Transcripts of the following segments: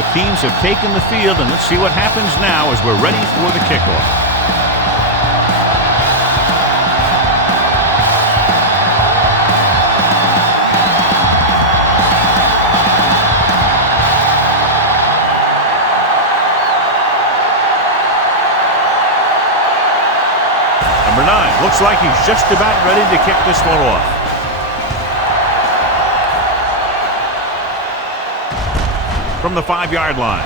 Both teams have taken the field, and let's see what happens now as we're ready for the kickoff. Number 9 looks like he's just about ready to kick this one off. From the 5-yard line.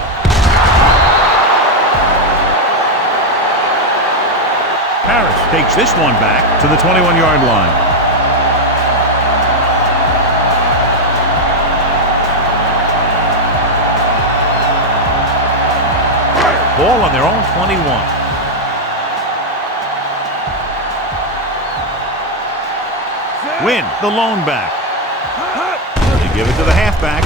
Harris takes this one back to the 21-yard line. Ball on their own 21. Win, the lone back. They give it to the halfback.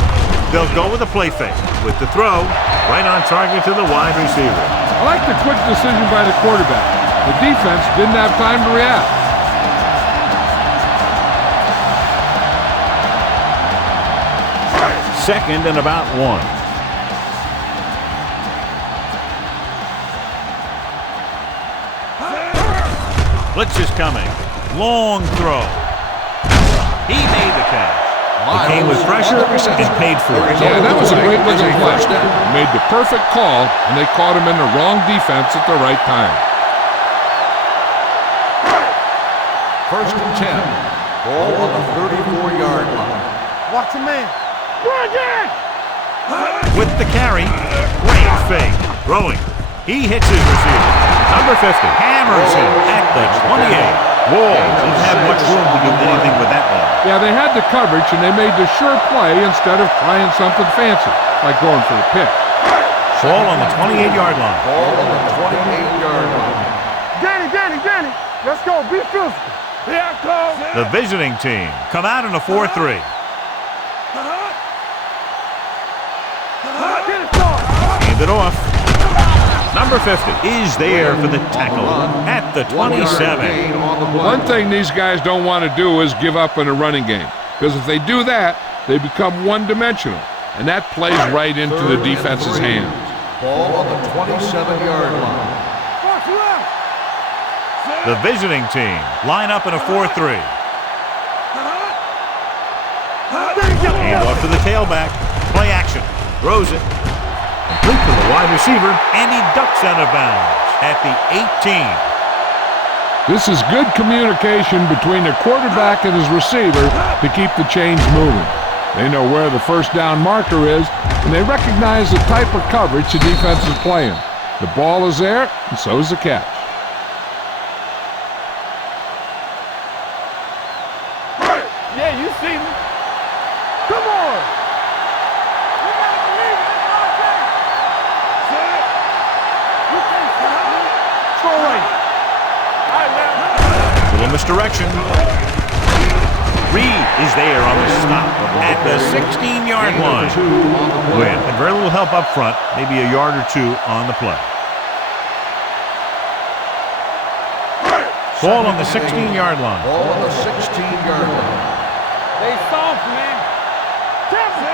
They'll go with a play fake. With the throw, right on target to the wide receiver. I like the quick decision by the quarterback. The defense didn't have time to react. Second and about 1. Blitz is coming. Long throw. He made the catch. He came with pressure and paid for it. Yeah, that was a great looking play. Made the perfect call, and they caught him in the wrong defense at the right time. First and 10. Ball on the 34-yard line. Watch a man. With the carry, great fake. Throwing. He hits his receiver. Number 50 hammers him at the 28. Whoa, didn't have much room to do anything with that one. Yeah, they had the coverage, and they made the sure play instead of trying something fancy, like going for the pick. Ball on the 28-yard line. Ball on the 28-yard line. Danny, let's go. Be physical. Here I come. The visiting team come out in a 4-3. Hand it off. Number 50 is there for the tackle at the 27. One thing these guys don't want to do is give up in a running game, because if they do that, they become one-dimensional, and that plays right into the defense's hands. Ball on the 27-yard line. The visiting team line up in a 4-3. Hand off to the tailback. Play action. Throws it. Complete to the wide receiver, and he ducks out of bounds at the 18. This is good communication between the quarterback and his receiver to keep the chains moving. They know where the first down marker is, and they recognize the type of coverage the defense is playing. The ball is there, and so is the catch. Yeah, you see me. Come on. You gotta believe it. You can't stop me. Throw right. All right, man. Little misdirection. Reed is there on the stop at the 16-yard line. Win. And very little help up front, maybe a yard or two on the play. Ball on the 16-yard line. Ball on the 16-yard line. They soft, man.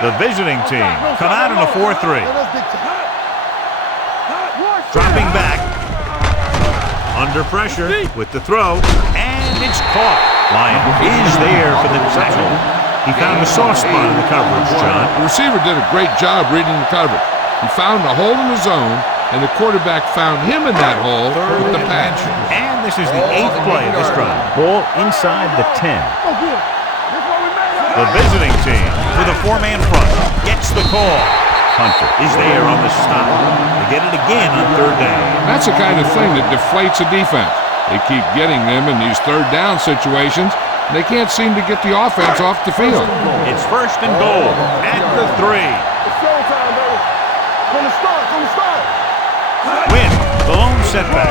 The visiting team come out in a 4-3. Dropping back. Under pressure with the throw. And it's caught. Lyon is there for the tackle. He found a soft spot in the coverage, John. The receiver did a great job reading the coverage. He found a hole in the zone, and the quarterback found him in that hole with the patch. And this is the 8th play of this drive. Ball inside the 10. The visiting team with a 4-man front gets the call. Hunter is there on the stop. They get it again on 3rd down. That's the kind of thing that deflates a defense. They keep getting them in these 3rd down situations. They can't seem to get the offense off the field. It's 1st and goal at the 3. It's showtime, baby. From the start. Win, the lone setback.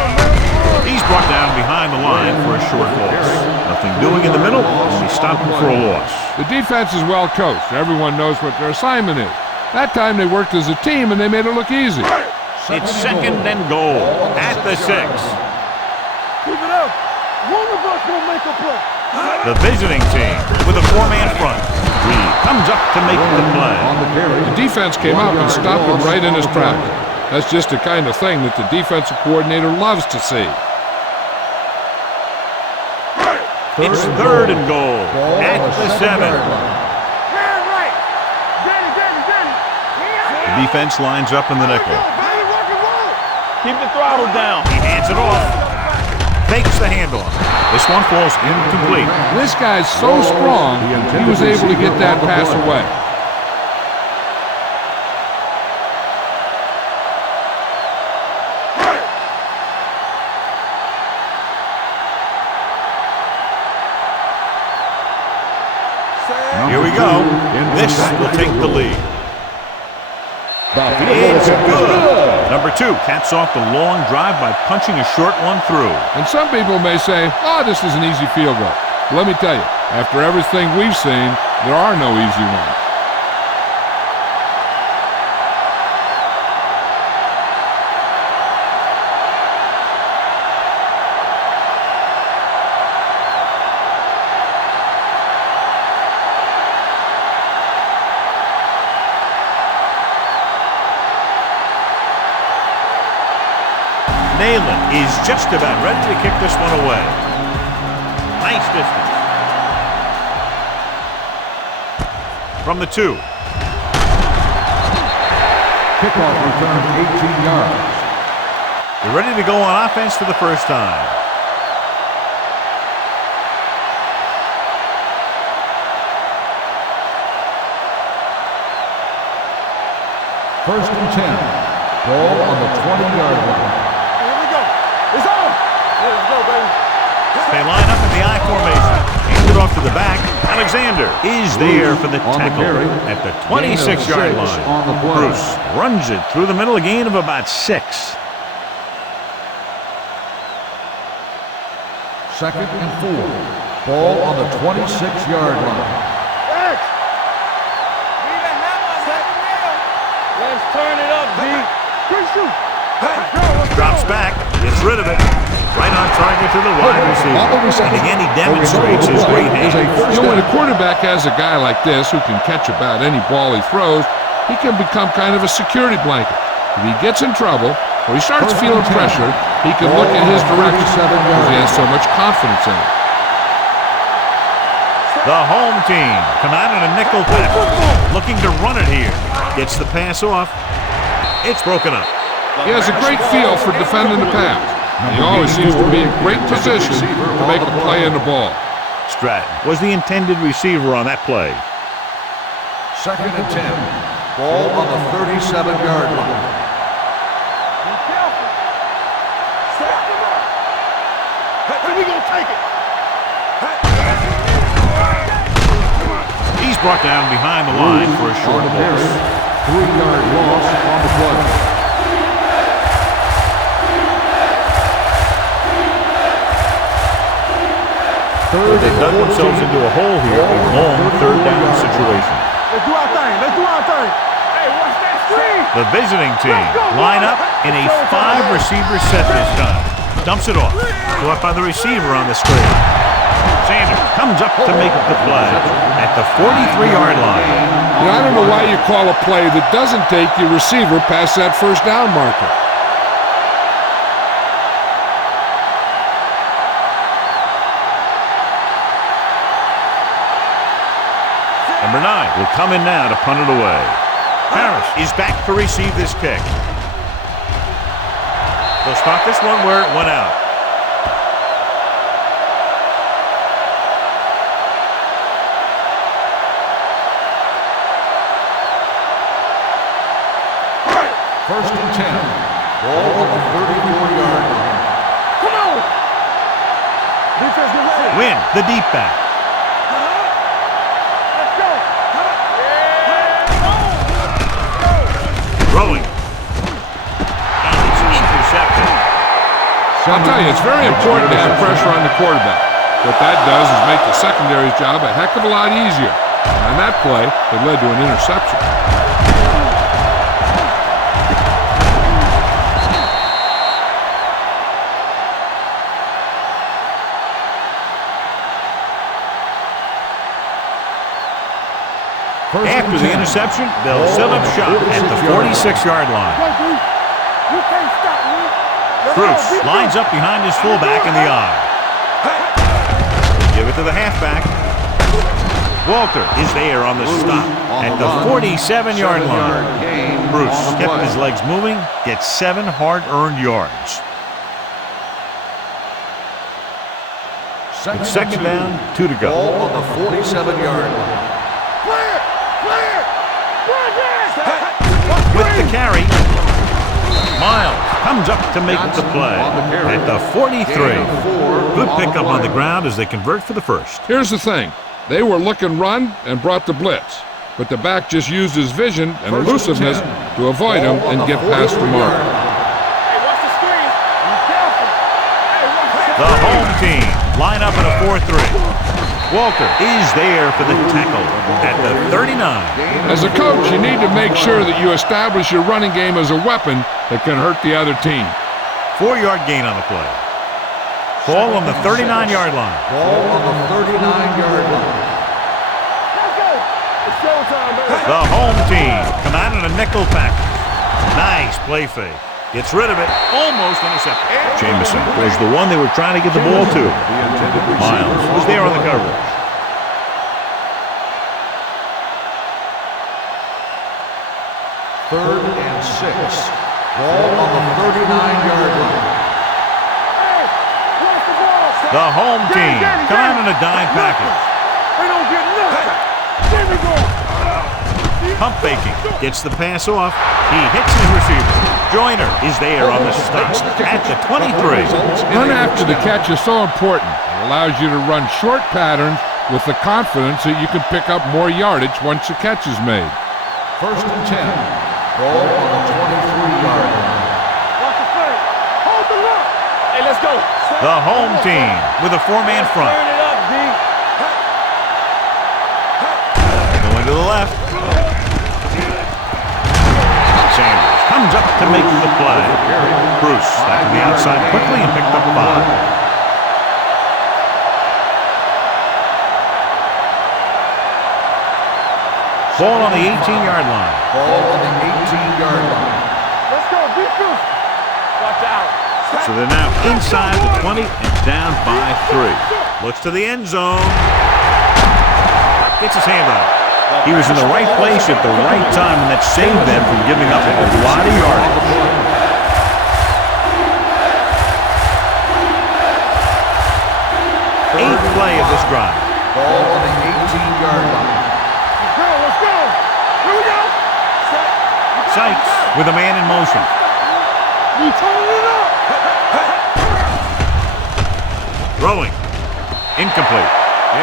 He's brought down behind the line for a short loss. Nothing doing in the middle, only stopping for a loss. The defense is well coached. Everyone knows what their assignment is. That time they worked as a team and they made it look easy. It's 2nd and goal at the 6. Keep it up. One of us will make a play. The visiting team with a 4-man front. Reed comes up to make the play. The defense came up and stopped him right in his tracks. That's just the kind of thing that the defensive coordinator loves to see. It's 3rd and goal at the 7. The defense lines up in the nickel. Keep the throttle down. He hands it off. Fakes the handoff. This one falls incomplete. This guy's so strong, he was able to get that pass away. Here we go. This will take the lead. It's good. Number 2 caps off the long drive by punching a short one through. And some people may say, oh, this is an easy field goal. Let me tell you, after everything we've seen, there are no easy ones. Nayland is just about ready to kick this one away. Nice distance. From the 2. Kickoff return 18 yards. They're ready to go on offense for the first time. First and 10. Ball on the 20-yard line. Here we go. It's on. Let's go, baby. They line up in the I formation. Hands it off to the back. Alexander is there for the tackle at the 26-yard line. Bruce runs it through the middle, a gain of about 6. Second and 4. Ball on the 26-yard line. Let's turn it up, D. Drops back, gets rid of it. Right on target to the wide receiver. And again, he demonstrates his great hands. You know, when a quarterback has a guy like this who can catch about any ball he throws, he can become kind of a security blanket. If he gets in trouble or he starts feeling pressure, he can look in his direction because he has so much confidence in it. The home team come out in a nickel pack, looking to run it here. Gets the pass off. It's broken up. He has a great feel for defending the pass. And he always seems to be in great position to make a play in the ball. Stratton was the intended receiver on that play. Second and 10. Ball on the 37-yard line. Be careful. Step him up. Hey, we gonna take it. He's brought down behind the line for a short loss. 3-yard loss on the play. They've dug themselves into a hole here, a long 3rd down situation. Let's do our thing. Let's do our thing. Hey, watch that screen. The visiting team line up in a 5-receiver set this time. Dumps it off. Caught by the receiver on the straight. Sanders comes up to make the play at the 43-yard line. You know, I don't know why you call a play that doesn't take your receiver past that first down marker. Number 9 will come in now to punt it away. Harris is back to receive this kick. They'll spot this one where it went out. First and 10. Ball on the 34-yard line. Come on. Defense, get ready. Win the deep back. Throwing. And it's intercepted. I'll tell you, it's very important to have pressure on the quarterback. What that does is make the secondary's job a heck of a lot easier. And on that play, it led to an interception. After the interception, they'll set up shop at the 46-yard line. You can't stop me. Bruce lines up behind his fullback in the eye. Give it to the halfback. Walter is there on the stop at the 47-yard line. Bruce kept his legs moving, gets 7 hard-earned yards. Second down, 2 to go. Ball on the 47-yard line. With the carry, Miles comes up to make the play at the 43. Good pickup on the ground as they convert for the first. Here's the thing. They were looking run and brought the blitz, but the back just used his vision and elusiveness to avoid him and get past the mark. Hey, watch the screen. Be careful. Hey, watch The home team line up in a 4-3. Walter is there for the tackle at the 39. As a coach, you need to make sure that you establish your running game as a weapon that can hurt the other team. 4-yard gain on the play. Ball on the 39-yard line. Ball on the 39-yard line. Let's go. It's showtime, baby. The home team come out in a nickel package. Nice play fake. Gets rid of it. Almost intercepted. Jamison was the one they were trying to get the ball to. Miles was there on the coverage. Third and 6. Ball on the 39-yard line. Hey, watch the ball. The home team come out in a dime package. They don't get nothing. There we go. Pump faking. Gets the pass off. He hits his receiver. Joyner is there on the stop at the 23. Run after the catch is so important. It allows you to run short patterns with the confidence that you can pick up more yardage once the catch is made. First and 10. Ball on the 23-yard line. Watch the front. Hold the look. Hey, let's go. The home team with a 4-man front. Turn it up, D. Going to the left. Sanders comes up to make the play. Bruce back to the outside quickly and picked up 5. Ball on the 18-yard line. Ball on the 18-yard line. Let's go, defense. Watch out. So they're now inside the 20 and down by 3. Looks to the end zone. Gets his hand on it. He was in the right place at the right time, and that saved them from giving up a lot of yardage. Eighth play of this drive. Ball on the 18-yard line. Let's go. Here we go. Sykes with a man in motion. You turning it up. Throwing. Incomplete.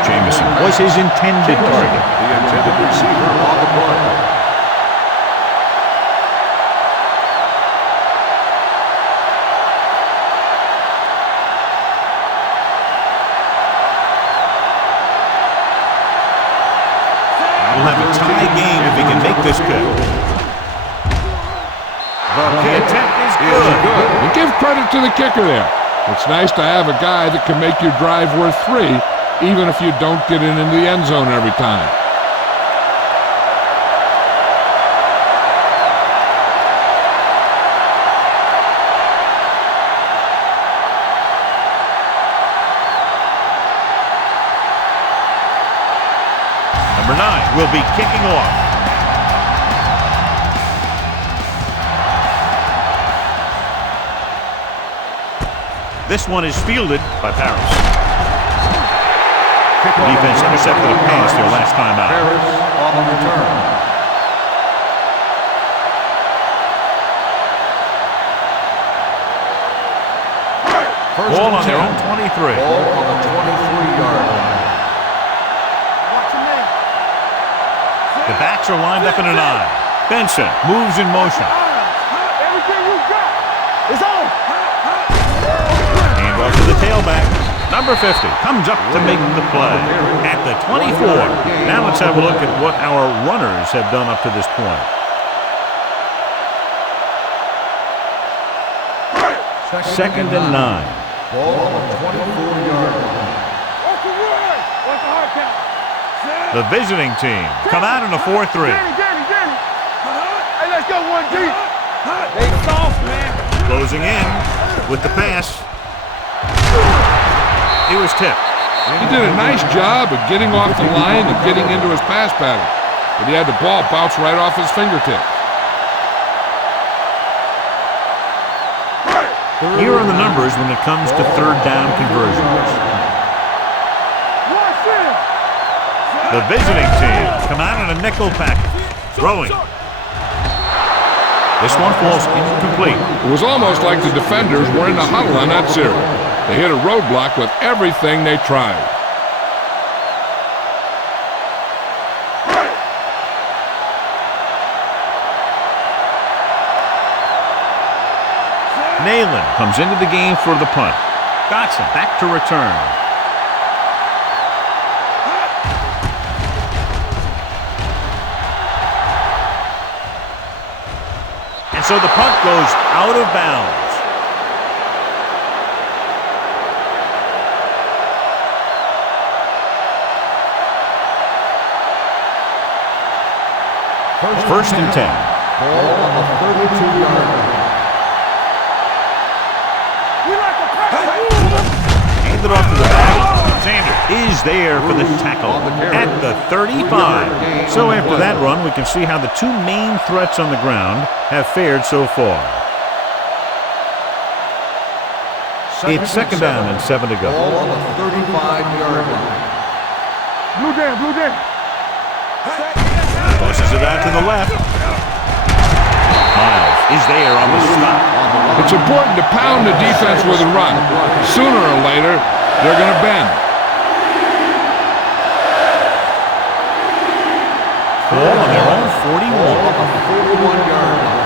Jamison was his intended target. The intended receiver on the play. We'll have a tie game if he can make this kick. The attempt is good. And give credit to the kicker there. It's nice to have a guy that can make your drive worth 3, even if you don't get in the end zone every time. Number 9 will be kicking off. This one is fielded by Paris. Defense intercepted a pass their last time out. Paris on the return. Ball on their own 23. Ball on the 23-yard line. Watch your man. The backs are lined up in an I. Benson moves in motion. Everything you got is on. Handoff to the tailback. Number 50 comes up to make the play at the 24. Now let's have a look at what our runners have done up to this point. Second and 9. Ball on the 24-yard line. Watch the run. Watch the hard count. The visiting team come out in a 4-3. Danny. Hey, let's go one deep. They soft, man. Closing in with the pass. He was tipped. He did a nice job of getting off the line and getting into his pass pattern, but he had the ball bounce right off his fingertips. Here are the numbers when it comes to third down conversions. The visiting team come out in a nickel package. Throwing. This one falls incomplete. It was almost like the defenders were in a huddle on that series. They hit a roadblock with everything they tried. Nayland comes into the game for the punt. Dotson back to return. And so the punt goes out of bounds. First and 10. Ball on the 32-yard line. Hand it off to the back. Sanders is there for the tackle at the 35. So after that run, we can see how the two main threats on the ground have fared so far. It's second down and 7 to go. Ball on the 35-yard line. Blue down. Tosses it out to the left. Miles is there on the stop. It's important to pound the defense with a run. Sooner or later, they're going to bend. Ball on their own 41. Ball on the 41-yard line.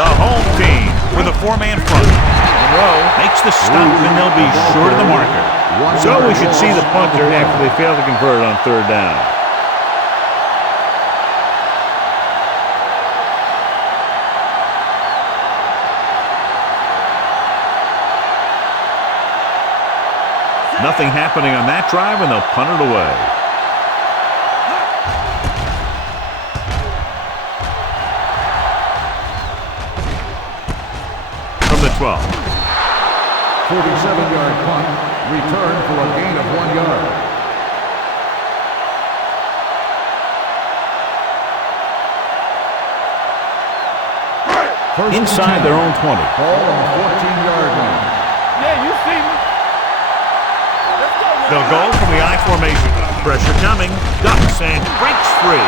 The home team with a four-man front. Monroe makes the stop, and they'll be short of the marker. So we should see the punter after they fail to convert on third down. Nothing happening on that drive, and they'll punt it away. From the 12. 47-yard punt, return for a gain of 1 yard. Inside their own 20. Ball on the 14-yard line. Yeah, you see me. They'll go from the I formation. Pressure coming. Ducks and breaks free.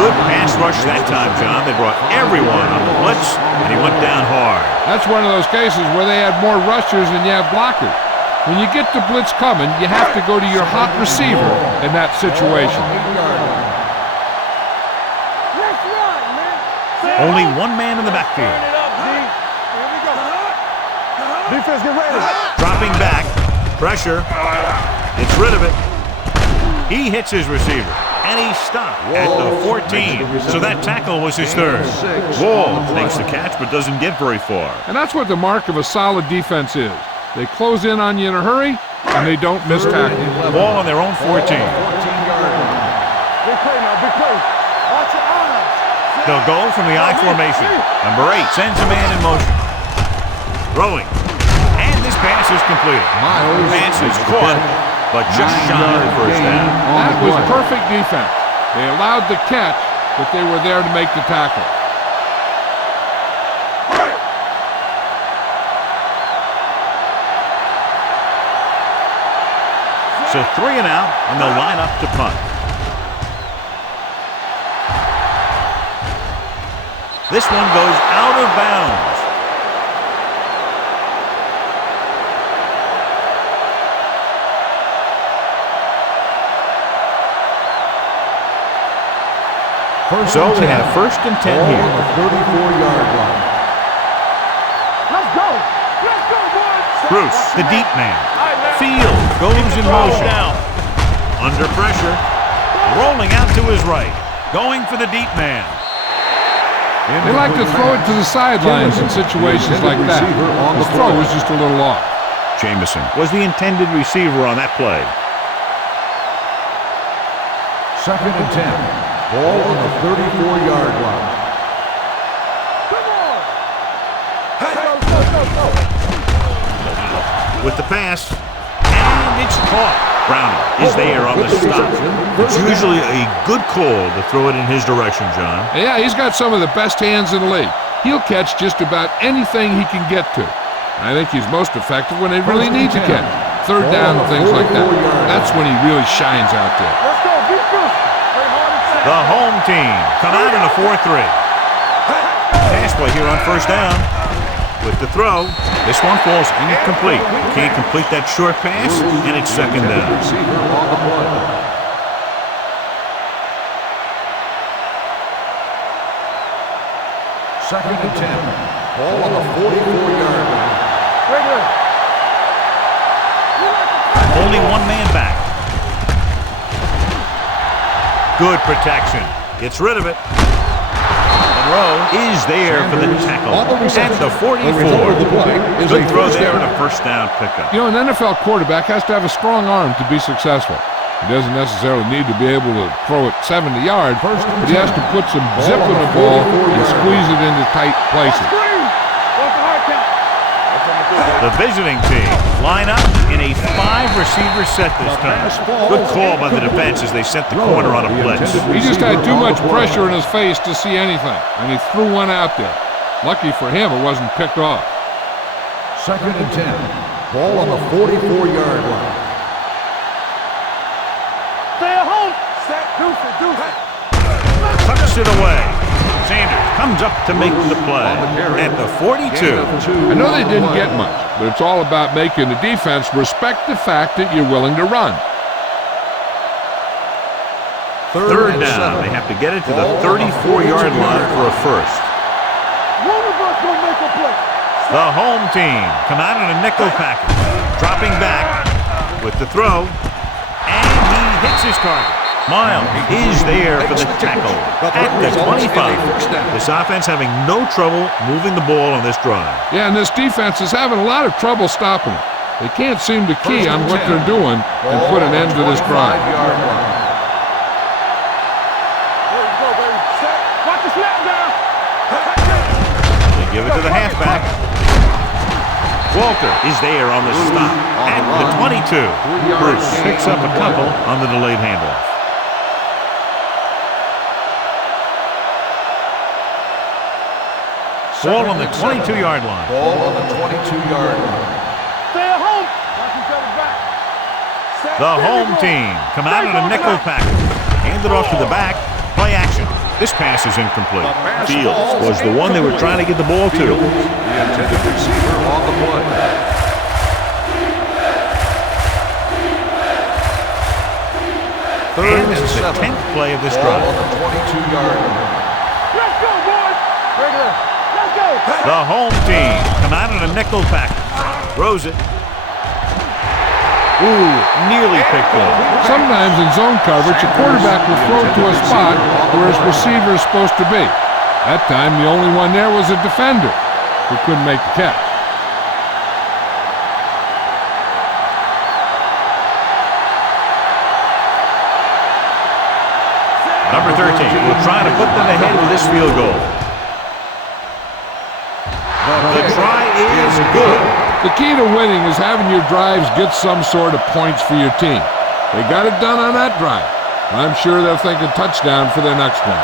Good pass rush that time, John. They brought everyone on the blitz, and he went down hard. That's one of those cases where they had more rushers than you have blockers. When you get the blitz coming, you have to go to your hot receiver in that situation. Let's run, man. Only one man in the backfield. Turn it up, D. Here we go. Defense, get ready. Dropping back. Pressure. Gets rid of it. He hits his receiver. And he stopped at the 14. So that tackle was his third. Wall makes the catch but doesn't get very far. And that's what the mark of a solid defense is. They close in on you in a hurry, and they don't miss tackling. Ball on their own 14. Big play now, big play. Watch your eyes. They'll go from the I formation. Number 8 sends a man in motion. Throwing. And this pass is completed. Pass is caught, but just shy of the first down. That was perfect defense. They allowed the catch, but they were there to make the tackle. So 3 and out, and they'll line up to punt. This one goes out of bounds. So we have first and 10 here. On the 34-yard line. Let's go. Let's go, boys. Bruce, the deep man. Field goes in motion. Under pressure. Rolling out to his right. Going for the deep man. They like to throw it to the sidelines in situations like that. The throw was just a little off. Jamison was the intended receiver on that play. Second and 10. Ball on the 34-yard line. Come on. Go. With the pass, and it's caught. Browning is there on the stop. It's usually a good call to throw it in his direction, John. Yeah, he's got some of the best hands in the league. He'll catch just about anything he can get to. I think he's most effective when they really need to catch. Third down and things like that. That's when he really shines out there. Let's go. Be good. Play hard and fast. The home team come out in a 4-3. Pass play here on first down. With the throw, this one falls incomplete. Can't complete that short pass, and it's second down. Second and 10. Ball on the 44-yard line. Only one man back. Good protection. Gets rid of it. Monroe is there for the tackle at the 44. Good throw there and a first down pickup. You know, an NFL quarterback has to have a strong arm to be successful. He doesn't necessarily need to be able to throw it 70 yards, but he has to put some zip in the ball and squeeze it into tight places. The visiting team line up in a 5-receiver set this time. Good call by the defense as they sent the corner on a blitz. He just had too much pressure in his face to see anything, and he threw one out there. Lucky for him, it wasn't picked off. Second and 10. Ball on the 44-yard line. Stay at home. Set. Deuce it. Tucks it away. Sanders comes up to make the play at the 42. I know they didn't get much, but it's all about making the defense respect the fact that you're willing to run. Third down. They have to get it to the 34-yard line for a first. One of us will make a play. The home team come out in a nickel package, dropping back with the throw, and he hits his target. Miles is there for the tackle at the 25. This offense having no trouble moving the ball on this drive. Yeah, and this defense is having a lot of trouble stopping it. They can't seem to key on what they're doing and put an end to this drive. There you go, baby. Set. Watch the snap down. They give it to the halfback. Walter is there on the stop at the 22. Bruce picks up a couple on the delayed handoff. Ball on the 22-yard line. Ball on the 22-yard line. Stay at home. Watch each other back. Set. The home team come out in a nickel package. Hand it off to the back. Play action. This pass is incomplete. Fields was the one they were trying to get the ball to. The intended receiver on the play. And this is the 10th play of this drive. Ball on the 22-yard line. Let's go, boys. Regular. Let's go. The home team come out in a nickel package. Throws it. Ooh, nearly picked off. Sometimes in zone coverage, a quarterback will throw to a spot where his receiver is supposed to be. That time, the only one there was a defender who couldn't make the catch. Number 13 will try to put them ahead with this field goal. The try is good. The key to winning is having your drives get some sort of points for your team. They got it done on that drive. I'm sure they'll think a touchdown for their next one.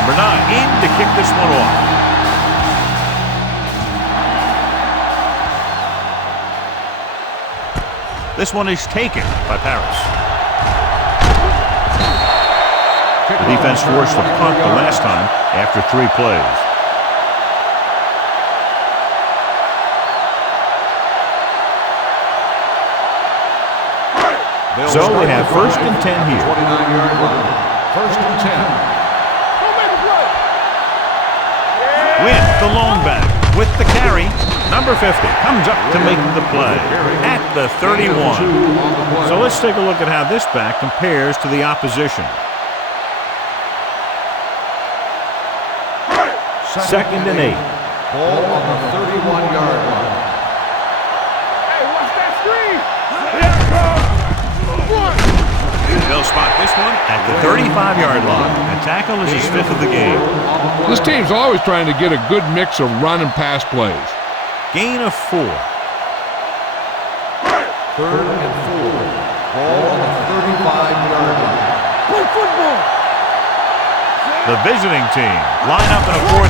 Number 9 in to kick this one off. This one is taken by Paris. The defense forced a punt the last time after 3 plays. So they have first and 10 here. 29-yard line. First and 10. With the lone back, with the carry, Number 50 comes up to make the play at the 31. So let's take a look at how this back compares to the opposition. Second and 8. Ball on the 31-yard line. Hey, watch that screen. They'll spot this one at the 35-yard line. The tackle is his 5th of the game. This team's always trying to get a good mix of run and pass plays. Gain of 4. Third and 4. Ball on the 35-yard line. Play football. The visiting team line up in a 4-3.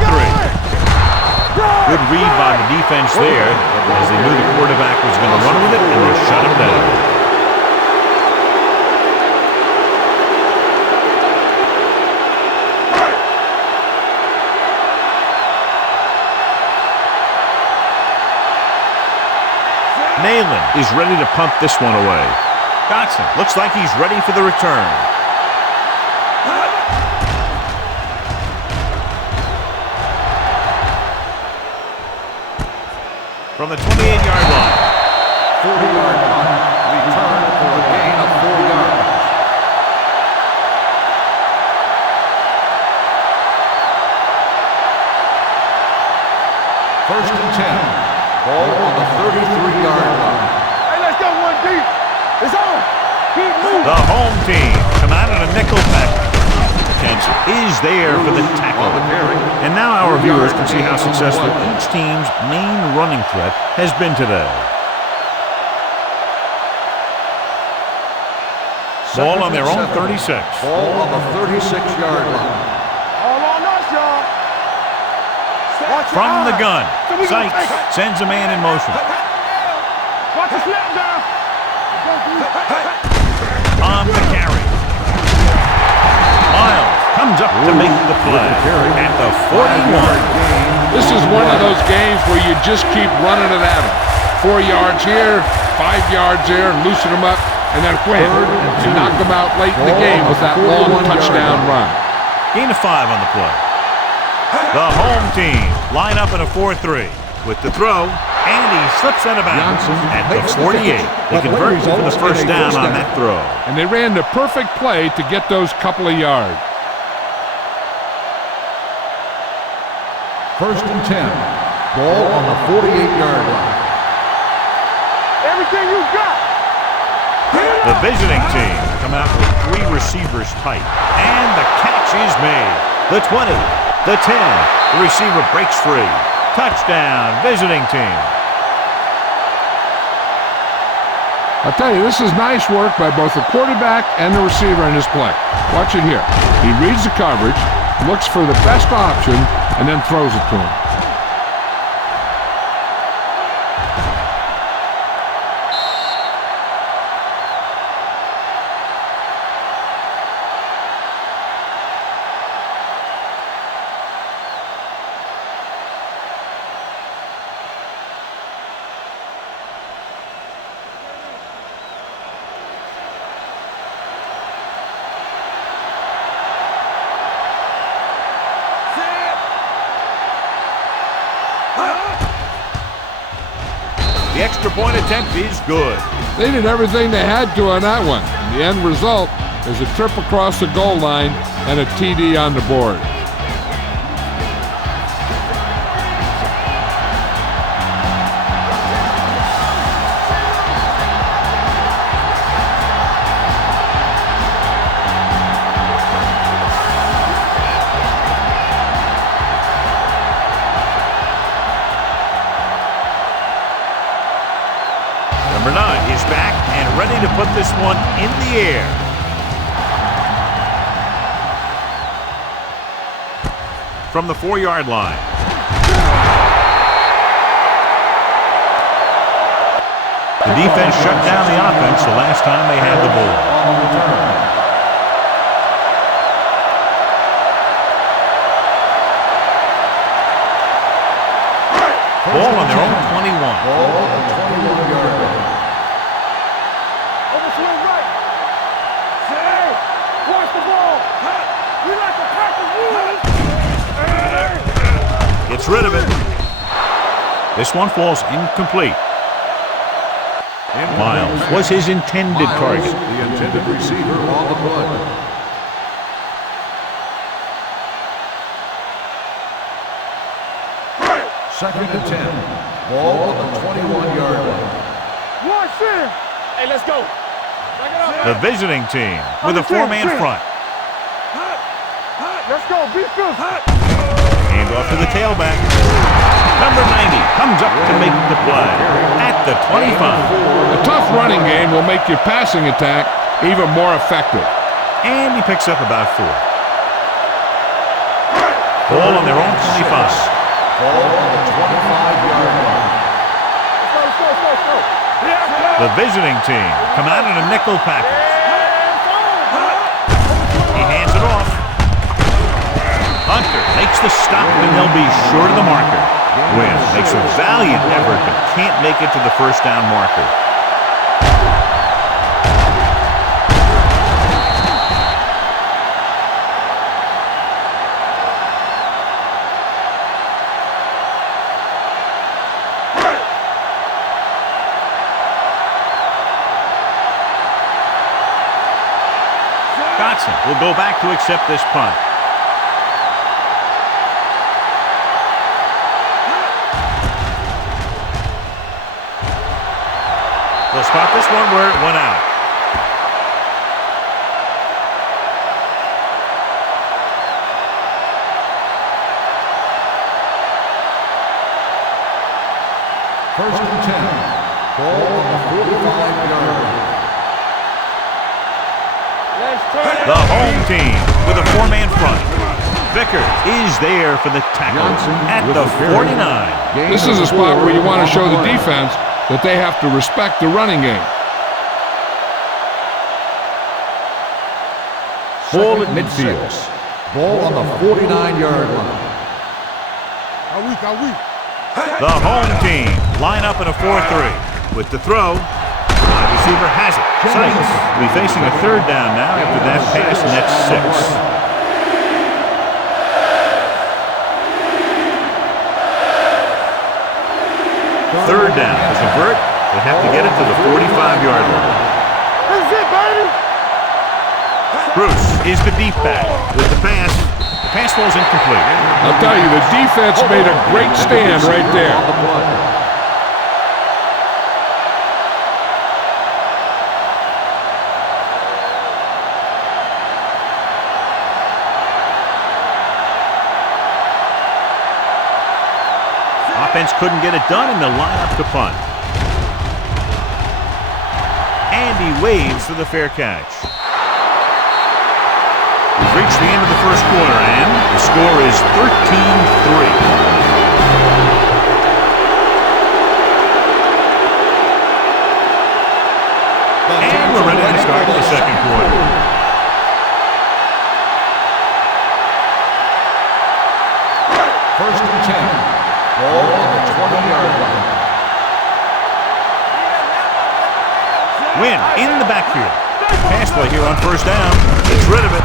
Good read by the defense there, as they knew the quarterback was going to run with it, and they shut him down. Nayland is ready to pump this one away. Dotson looks like he's ready for the return. From the 28-yard line. 40-yard line. Return for a gain of 4 yards. First and 10. Ball on the 33-yard line. Hey, let's go one deep. It's on. Keep moving. The home team come out in a nickel pack. Attention is there for the tackle. And now our viewers can see how successful each team's main running threat has been today. Ball on their own 36. Ball on the 36-yard line. All on us, y'all. Watch your From the eyes. gun, So we gonna take Sykes it. sends a man in motion. Watch the snap down. On the carry. Miles comes up to make the play at the 41. This is one of those games where you just keep running it at them. 4 yards here, 5 yards there, loosen them up, and then win. And knock them out late in the game with that long touchdown run. Gain of 5 on the play. The home team line up in a 4-3 with the throw, and he slips out of bounds at the 48. They convert for the first down on that throw. And they ran the perfect play to get those couple of yards. First and 10. Ball on the 48-yard line. Everything you got. The visiting team come out with 3 receivers tight, and the catch is made. The 20, the 10, the receiver breaks free. Touchdown, visiting team. I'll tell you, this is nice work by both the quarterback and the receiver in this play. Watch it here. He reads the coverage, looks for the best option, and then throws it to him. The extra point attempt is good. They did everything they had to on that one. The end result is a trip across the goal line and a TD on the board. Number 9 is back and ready to put this one in the air. From the 4-yard line. The defense shut down the offense the last time they had the ball. Ball on their own 21. Ball on the 21-yard line. Overswing right. Say, watch the ball. We like to practice rules. Gets rid of it. This one falls incomplete. Miles was his intended target. The intended receiver on the play. Second and 10. Ball on the 21-yard line. Watch it. Hey, let's go. Back it up. The visiting team with a four-man front. Let's go. Be good. Hand off to the tailback. Number 90 comes up to make the play at the 25. A tough running game will make your passing attack even more effective. And he picks up about 4. Ball on their own 25. Ball on the 25-yard line. Let's go. The visiting team come out in a nickel package. He hands it off. Hunter makes the stop, and they'll be short of the marker. Wynn makes a valiant effort, but can't make it to the first down marker. Will go back to accept this punt. They'll spot this one where it went out. First and 10. Ball on the 45-yard line. The home team with a four-man front. Vickers is there for the tackle at the 49. This is a spot where you want to show the defense that they have to respect the running game. Ball at midfield. Ball on the 49-yard line. The home team line up in a 4-3. With the throw, wide receiver has it. Sykes will be facing a third down now after that pass, and that's 6. Third down to convert. They have to get it to the 45-yard line. That's it, baby. Bruce is the deep back with the pass. The pass falls incomplete. I'll tell you, the defense made a great stand right there. Offense couldn't get it done, and they'll line up to punt. And he waves for the fair catch. We've reached the end of the first quarter, and the score is 13-3. And we're ready to start the second quarter. First and 10. Ball on the 20-yard line. Wynn in the backfield. Pass play here on first down. Gets rid of it.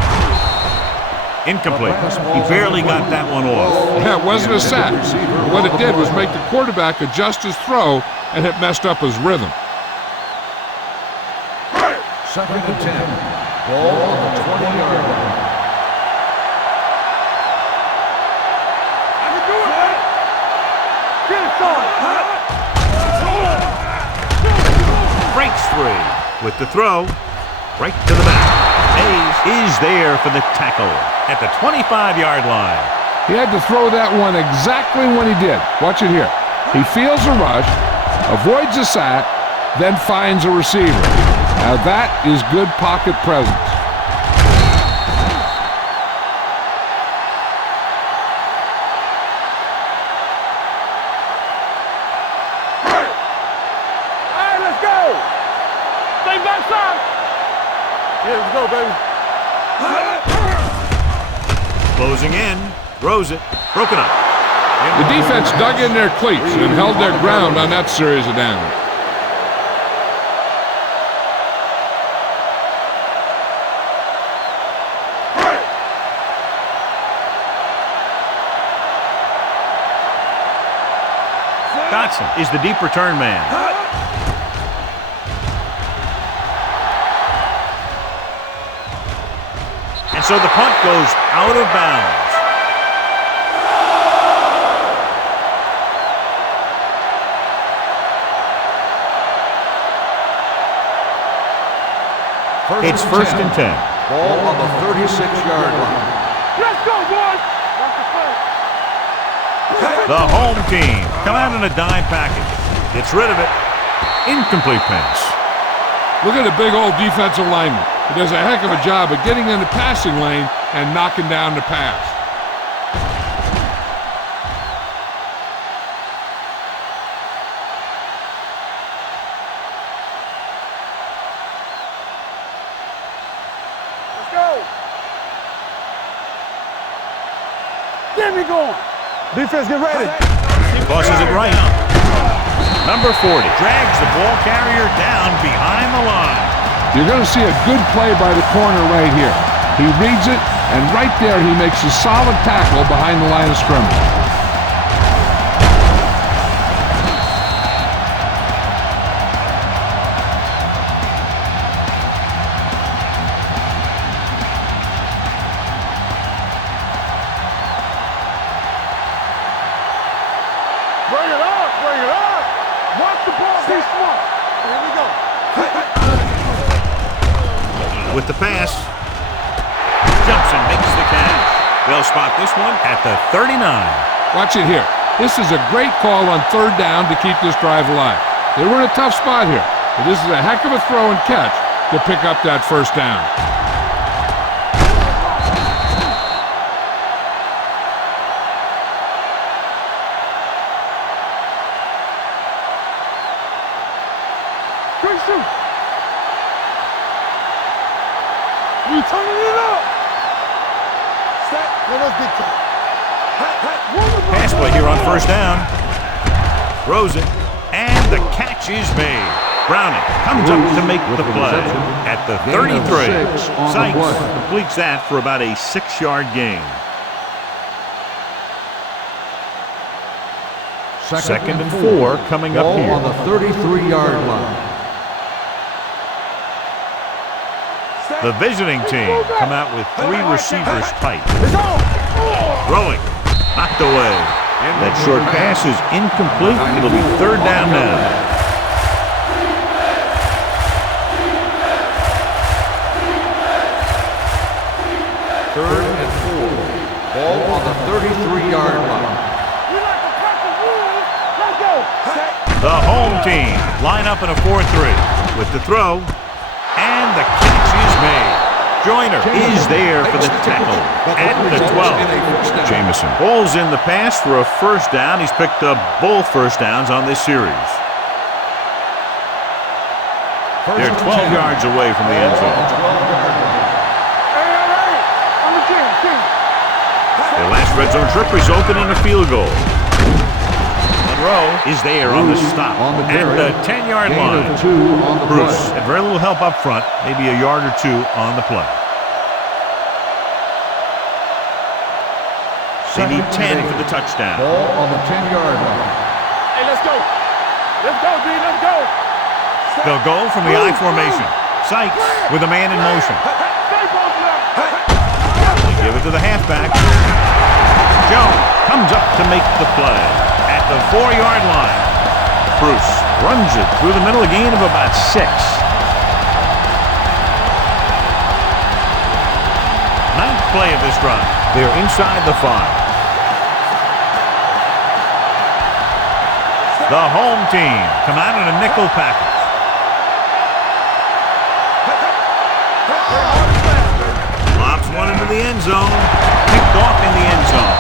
Incomplete. He barely got that one off. Yeah, it wasn't a sack. What it did was make the quarterback adjust his throw, and it messed up his rhythm. Second and 10. Ball on the 20-yard line. Breaks free with the throw right to the back. Hayes is there for the tackle at the 25-yard line. He had to throw that one exactly when he did. Watch it here. He feels a rush, avoids a sack, then finds a receiver. Now that is good pocket presence. Go, baby. Closing in, throws it, broken up. The defense dug in their cleats and held their ground on that series of downs. Dotson is the deep return man. And so the punt goes out of bounds. It's first and 10. Ball on the 36-yard line. Let's go, boys. The home team come out in a dime package. Gets rid of it. Incomplete pass. Look at the big old defensive lineman. He does a heck of a job of getting in the passing lane and knocking down the pass. Let's go. Get me going. Defense, get ready. Tosses it right. Number 40 drags the ball carrier down behind the line. You're going to see a good play by the corner right here. He reads it, and right there he makes a solid tackle behind the line of scrimmage. Bring it up, bring it up. Watch the ball, be smart. Here we go. With the pass, jumps and makes the catch. They'll spot this one at the 39. Watch it here. This is a great call on third down to keep this drive alive. They were in a tough spot here, but this is a heck of a throw and catch to pick up that first down. Quick shoot. We turning it up. Set. Let us get to it. Pass play here on first down. Throws it, and the catch is made. Browning comes up to make the play at the 33. Sykes completes that for about a 6-yard gain. Second and 4 coming up Ball here. on the 33-yard line. The visiting team come out with 3 receivers tight. Throwing, knocked away. That short pass is incomplete. It'll be third down now. Third and 4. Ball on the 33-yard line. Let's go. The home team line up in a 4-3 with the throw, and the catch is made. Joyner is there for the tackle at the 12. Jamison pulls in the pass for a first down. He's picked up both first downs on this series. They're 12 yards away from the end zone. I'm the king. Their last red zone trip resulted in a field goal. Monroe is there on the stop at the 10-yard line. Bruce had very little help up front, maybe a yard or 2 on the play. They need 10 for the touchdown. Ball on the 10-yard line. Hey, let's go. Let's go, D. Let's go. They'll go from the I formation. Sykes with a man in motion. They give it to the halfback. Jones comes up to make the play at the 4-yard line. Bruce runs it through the middle, a gain of about 6. Ninth play of this drive. They're inside the 5. The home team come out in a nickel package. Lobs one into the end zone. Picked off in the end zone.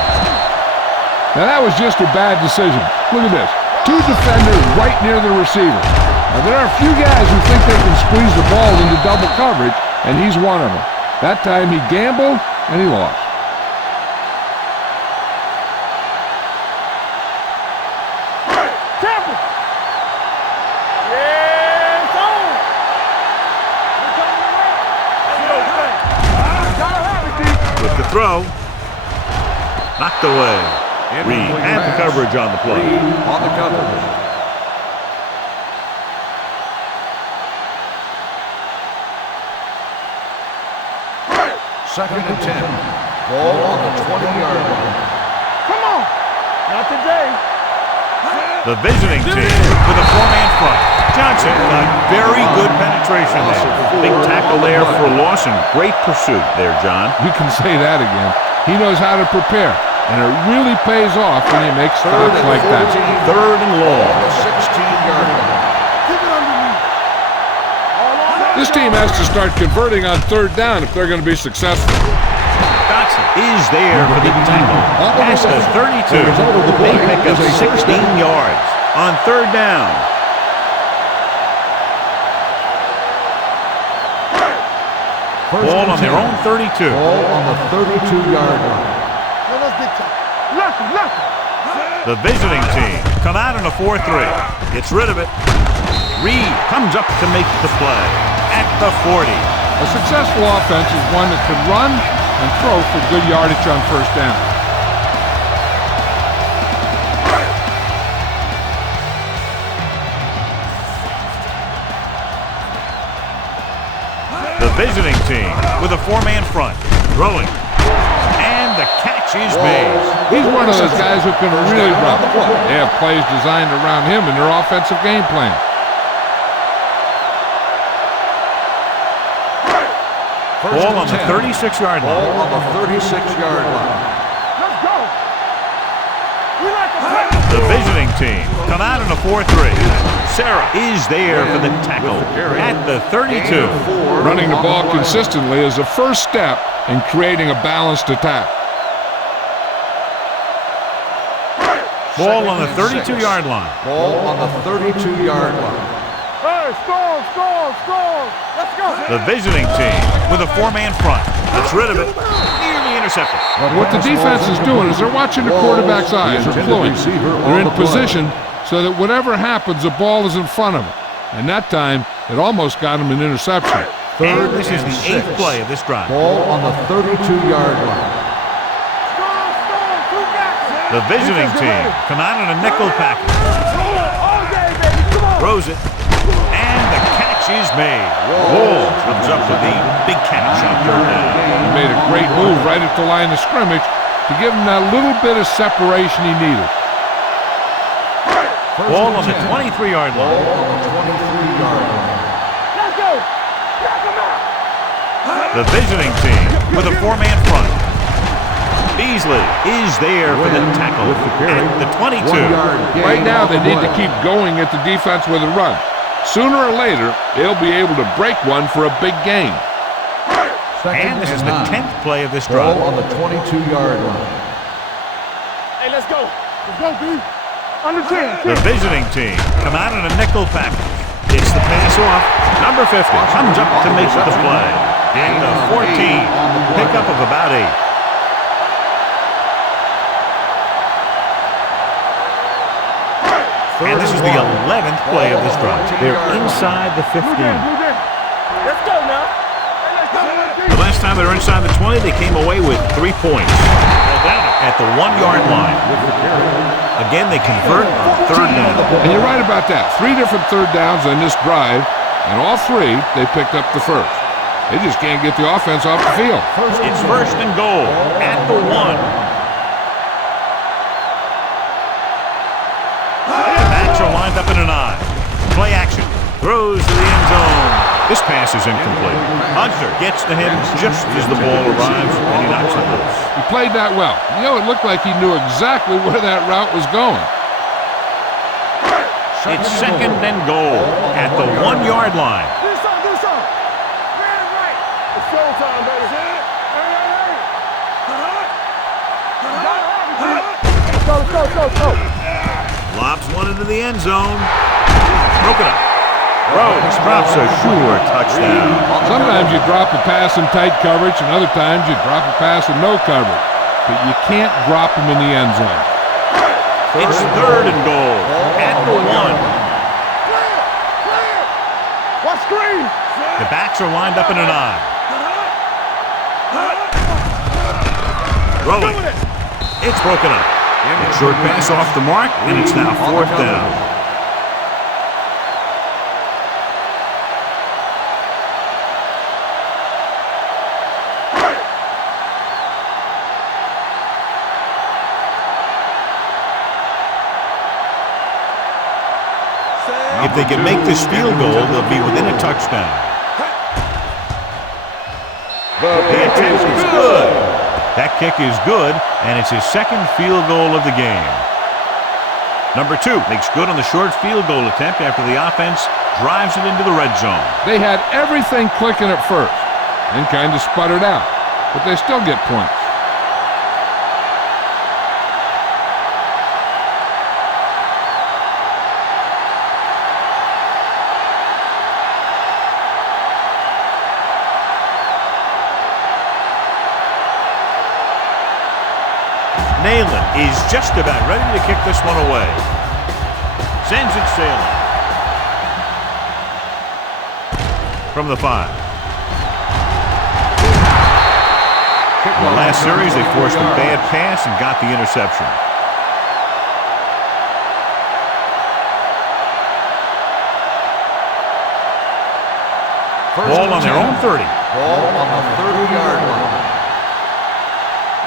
Now that was just a bad decision. Look at this. 2 defenders right near the receiver. Now there are a few guys who think they can squeeze the ball into double coverage, and he's one of them. That time he gambled, and he lost. With the throw, knocked away. Reed had the coverage on the play. Reed on the coverage. Second and 10. Ball on the 20-yard line. Come on. Not today. The visiting team with a four-man front. Johnson got very good penetration there. Big tackle there for Lawson. Great pursuit there, John. You can say that again. He knows how to prepare, and it really pays off when you make stops like that. Third and long. On the 16-yard line. This team has to start converting on third down if they're going to be successful. Johnson is there for the tackle at the 32. They pick up 16 yards on third down. Ball on their own 32. Ball on the 32-yard line. The visiting team come out in a 4-3. Gets rid of it. Reed comes up to make the play at the 40. A successful offense is one that can run and throw for good yardage on first down. The visiting team with a four-man front. Throwing. And the catch is made. He's one of those guys who can really run. They have plays designed around him in their offensive game plan. Ball on the 36-yard line. Ball on the 36-yard line. Let's go. We like to play. The visiting team come out in a 4-3. Sarah is there for the tackle at the 32. Running the ball consistently is the first step in creating a balanced attack. Ball on the 32-yard line. Ball on the 32-yard line. Hey, score. Let's go. The visiting team with a four-man front. Gets rid of it. Nearly intercepted. What the defense is doing is they're watching the quarterback's eyes are flowing. They're in position so that whatever happens, the ball is in front of them. And that time, it almost got him an interception. And this is the 8th play of this drive. Ball on the 32-yard line. The visiting team come out in a nickel package. Throws it. And the catch is made. Whoa. Comes up with the big catch on third down. He made a great move right at the line of scrimmage to give him that little bit of separation he needed. Ball on the 23-yard line. Ball on the 23-yard line. Let's go. Knock him out. The visiting team with a four-man front. Beasley is there for the tackle at the 22. Right now, they need to keep going at the defense with a run. Sooner or later, they'll be able to break one for a big gain. And this is the 10th play of this drive. Ball on the 22-yard line. Hey, let's go. Let's go, B. Under 10. The visiting team come out in a nickel package. It's the pass off. Number 50 comes up to make the play. And the 14. Pickup of about 8. And this is the 11th play of this drive. They're inside the 15. Let's go now. The last time they were inside the 20, they came away with 3 points. At the 1-yard line. Again, they convert on third down. And you're right about that. 3 different third downs on this drive, and all 3, they picked up the first. They just can't get the offense off the field. It's first and goal at the 1. Lined up in an eye. Play action. Throws to the end zone. This pass is incomplete. Hunter gets to him just as the ball arrives, and he knocks it loose. He played that well. You know, it looked like he knew exactly where that route was going. It's second and goal at the 1-yard line. Do something. Man, right. It's showtime, baby. Let's go. Lobs one into the end zone. Broken up. Rhodes drops a sure touchdown. Sometimes you drop a pass in tight coverage, and other times you drop a pass in no coverage. But you can't drop them in the end zone. It's third and goal at the 1. What screen? The backs are lined up in an eye. Rolling. It's broken up. A short pass off the mark, and it's now 4th down. If they can make this field goal, they'll be within a touchdown. The attempt is good. That kick is good, and it's his 2nd field goal of the game. Number 2 makes good on the short field goal attempt after the offense drives it into the red zone. They had everything clicking at first and kind of sputtered out, but they still get points. Nayland is just about ready to kick this one away. Sends it sailing. From the 5. In the last series, they forced a bad pass and got the interception. Ball on their own 30. Ball on the 30-yard line.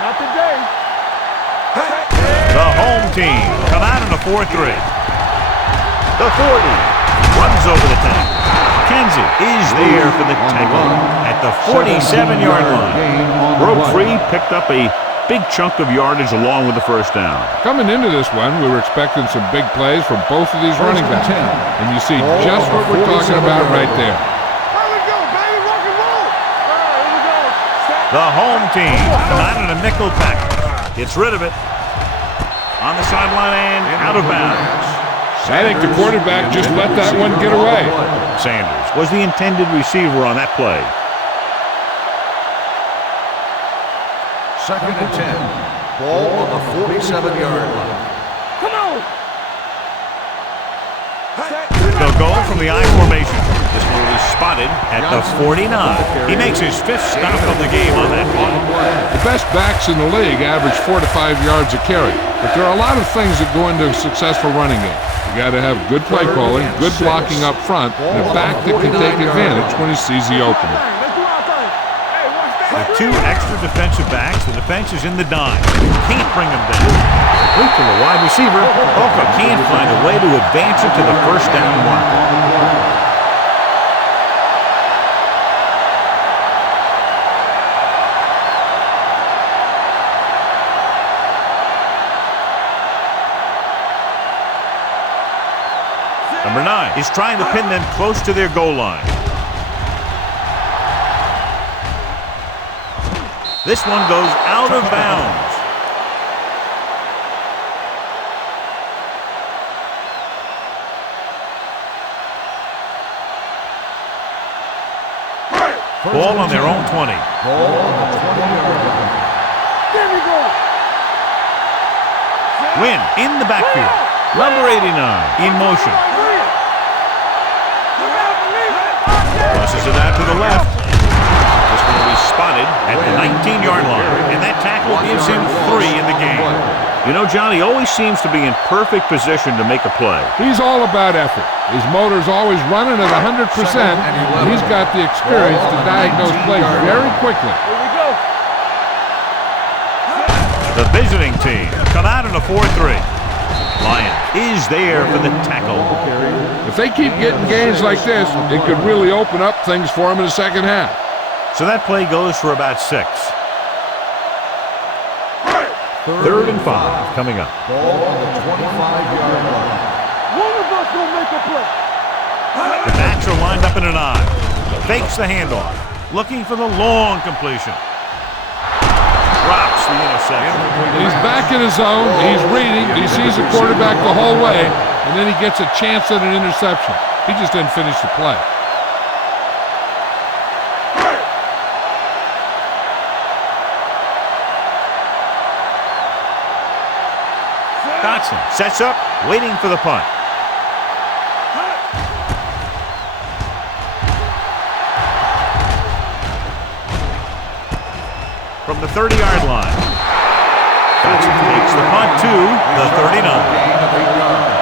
Not today. The home team come out in a 4-3. The 40 runs over the tank. Kenzie is there for the tackle at the 47-yard line. Broke free, picked up a big chunk of yardage along with the 1st down. Coming into this one, we were expecting some big plays from both of these running backs. And you see just what we're talking about right there. Here we go, baby. Rock and roll. All right, here we go. The home team come out in a nickel package. Gets rid of it. On the sideline and out of bounds. I think the quarterback just let that one get away. Sanders was the intended receiver on that play. 2nd and 10. Ball on the 47-yard line. Come on. They'll go from the I formation. This one is spotted at the 49. He makes his 5th stop of the game on that play. The best backs in the league average 4 to 5 yards a carry. But there are a lot of things that go into a successul running game. You got to have good play calling, good blocking up front, and a back that can take advantage when he sees the opening. With 2 extra defensive backs, the defense is in the dime. Can't bring them down. Complete to the wide receiver. Oka can't find a way to advance it to the 1st down marker. Number 9 is trying to pin them close to their goal line. This one goes out of bounds. Ball on their own 20. Ball on the 20-yard line. There we go. Win in the backfield. Number 89 in motion. Crosses it out to the left. This one will be spotted at the 19-yard line. And that tackle gives him 3 in the game. You know, Johnny always seems to be in perfect position to make a play. He's all about effort. His motor's always running at 100%, and he's got the experience to diagnose plays very quickly. Here we go. The visiting team come out in a 4-3. Lyon is there for the tackle. If they keep getting gains like this, it could really open up things for him in the second half. So that play goes for about 6. 3rd and 5 coming up. Ball on the 25-yard line. One of us gonna make a play. The backs are lined up in an I. Fakes the handoff. Looking for the long completion. Drops the interception. He's back in his zone. He's reading. He sees the quarterback the whole way, and then he gets a chance at an interception. He just didn't finish the play. Dotson sets up, waiting for the punt. From the 30-yard line. takes the punt to the 39. Gain of 8 yards.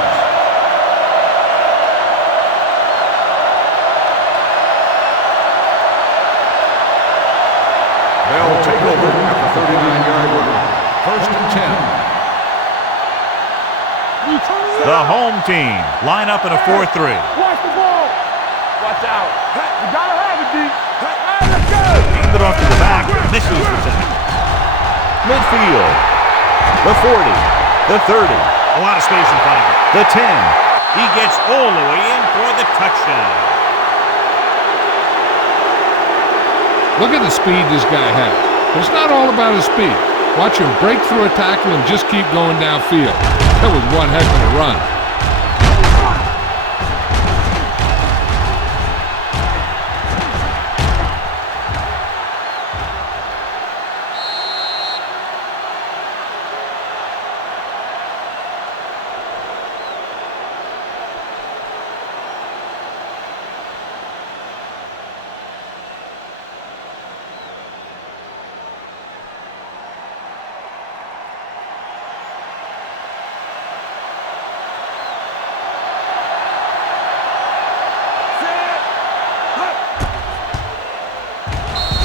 They'll take over at the 39-yard line. 1st and 10. The home team line up in a 4-3. Watch the ball. Watch out. You gotta have it, D. Let's go. Hand it off to the back. Misses the tackle. Midfield. The 40. The 30. A lot of space in front of him. The 10. He gets all the way in for the touchdown. Look at the speed this guy has. It's not all about his speed. Watch him break through a tackle and just keep going downfield. That was one heck of a run.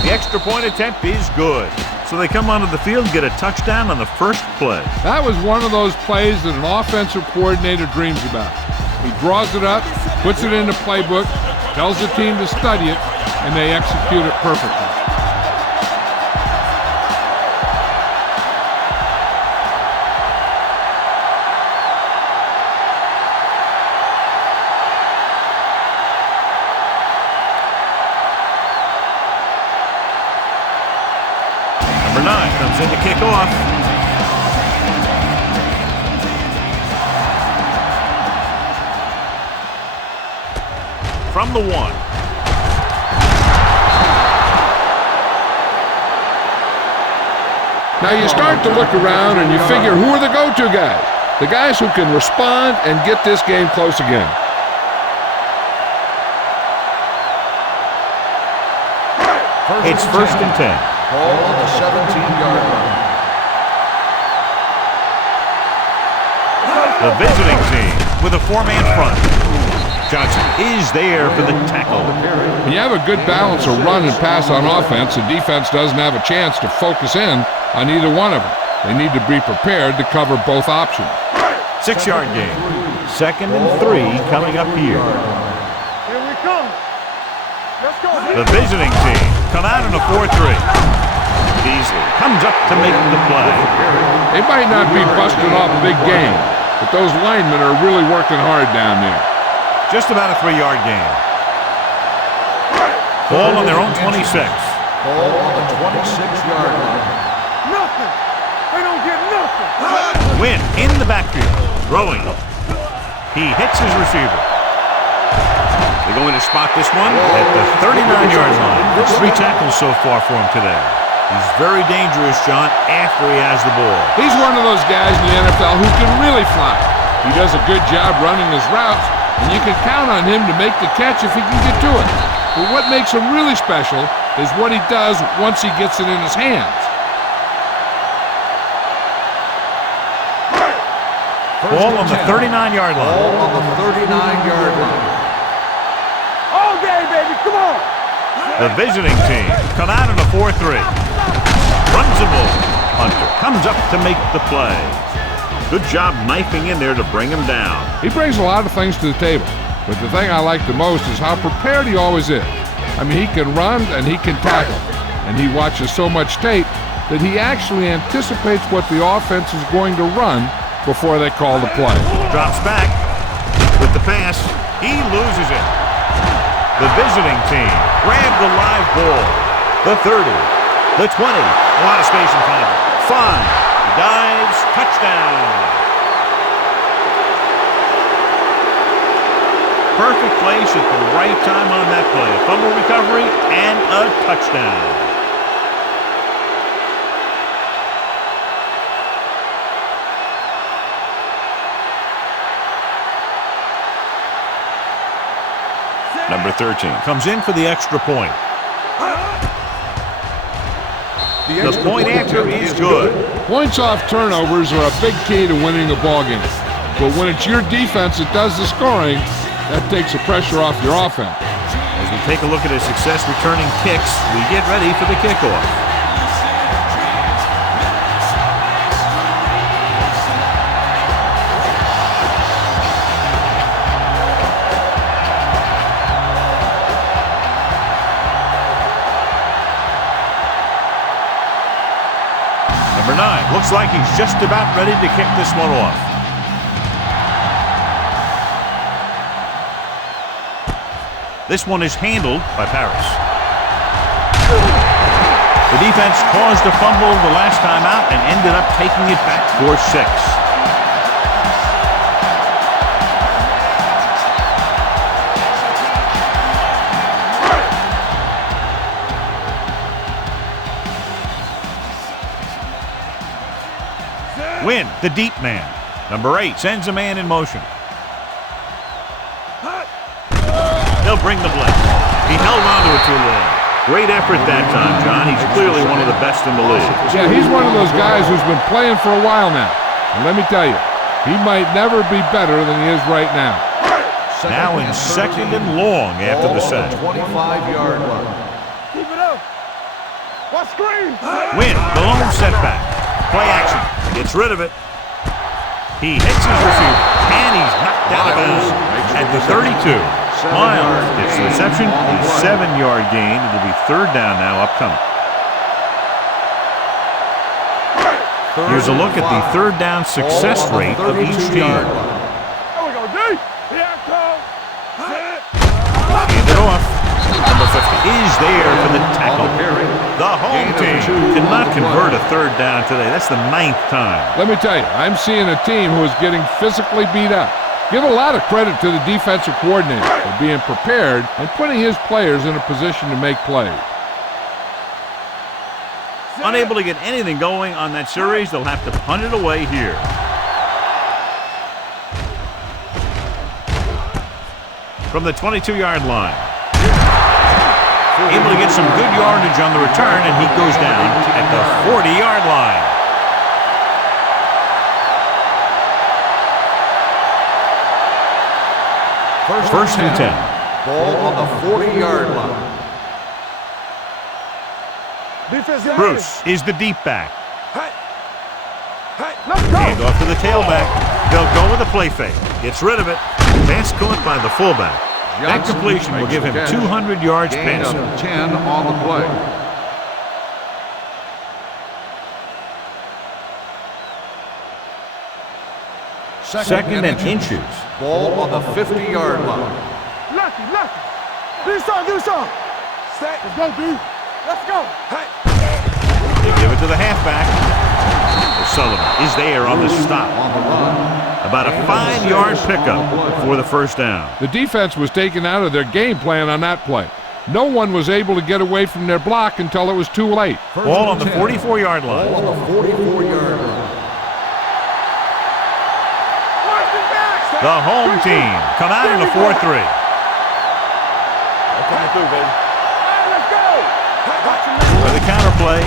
The extra point attempt is good. So they come onto the field and get a touchdown on the first play. That was one of those plays that an offensive coordinator dreams about. He draws it up, puts it in the playbook, tells the team to study it, and they execute it perfectly. Number 9 comes in to kick off. From the 1. Now you start to look around and you figure, who are the go-to guys? The guys who can respond and get this game close again. It's 1st and 10. Ball on the 17-yard line. The visiting team with a 4-man front. Johnson is there for the tackle. When you have a good balance of run and pass on offense, the defense doesn't have a chance to focus in on either one of them. They need to be prepared to cover both options. 6-yard gain. 2nd and 3 coming up here. Here we come. Let's go. The visiting team come out in a 4-3. Beasley comes up to make the play. They might not be busting off big game, but those linemen are really working hard down there. Just about a 3-yard gain. Ball on their own 26. Ball on the 26-yard line. Nothing. They don't get nothing. Win in the backfield. Throwing. He hits his receiver. They're going to spot this one at the 39-yard line. That's 3 tackles so far for him today. He's very dangerous, John, after he has the ball. He's one of those guys in the NFL who can really fly. He does a good job running his routes, and you can count on him to make the catch if he can get to it. But what makes him really special is what he does once he gets it in his hands. Ball on the 39-yard line. Ball on the 39-yard line. All day, baby. Come on. The visiting team come out in a 4-3. Runs the ball. Hunter comes up to make the play. Good job knifing in there to bring him down. He brings a lot of things to the table, but the thing I like the most is how prepared he always is. I mean, he can run and he can tackle, and he watches so much tape that he actually anticipates what the offense is going to run before they call the play. Drops back with the pass. He loses it. The visiting team grab the live ball. The 30, the 20. A lot of space in front of him. 5. He dives. Touchdown. Perfect place at the right time on that play. A fumble recovery and a touchdown. Number 13 comes in for the extra point. The point after is good. Points off turnovers are a big key to winning a ball game. But when it's your defense that does the scoring, that takes the pressure off your offense. As we take a look at his success returning kicks, we get ready for the kickoff. Number 9, looks like he's just about ready to kick this one off. This one is handled by Paris. The defense caused a fumble the last time out and ended up taking it back for 6. Win, the deep man. Number 8 sends a man in motion. He'll bring the blitz. He held on to it too long. Great effort that time, John. He's clearly one of the best in the league. Yeah, he's one of those guys who's been playing for a while now. And let me tell you, he might never be better than he is right now. Now in second and long after the set. 25-yard line. Keep it up. Watch screen. Win, the lone setback. Play action. Gets rid of it. He hits his receiver, and he's knocked out of bounds at the 32. Miles gets the reception, a 7-yard gain. It'll be third down now upcoming. Here's a look at the third down success rate of each team. There we go, D. Here I come. Hand it off. Number 50 is there for the tackle. The home team cannot convert a third down today. That's the 9th time. Let me tell you, I'm seeing a team who is getting physically beat up. Give a lot of credit to the defensive coordinator for being prepared and putting his players in a position to make plays. Unable to get anything going on that series, they'll have to punt it away here. From the 22-yard line. Able to get some good yardage on the return, and he goes down at the 40-yard line. First and 10. Ball on the 40-yard line. Bruce is the deep back. Let's go. Hand off to the tailback. They'll go with a play fake. Gets rid of it. Pass caught by the fullback. That completion will give him 200 yards passing. 10 on the play. Second and inches. Ball on the 50-yard line. Lucky. Do something. Let's go, D. Let's go. They give it to the halfback. Sullivan is there on the stop. On the run. About a 5-yard pickup for the first down. The defense was taken out of their game plan on that play. No one was able to get away from their block until it was too late. Ball on the 44-yard line. Ball on the 44-yard line. The home team come out in a 4-3. Coming through, baby. Let's go. For the counter play.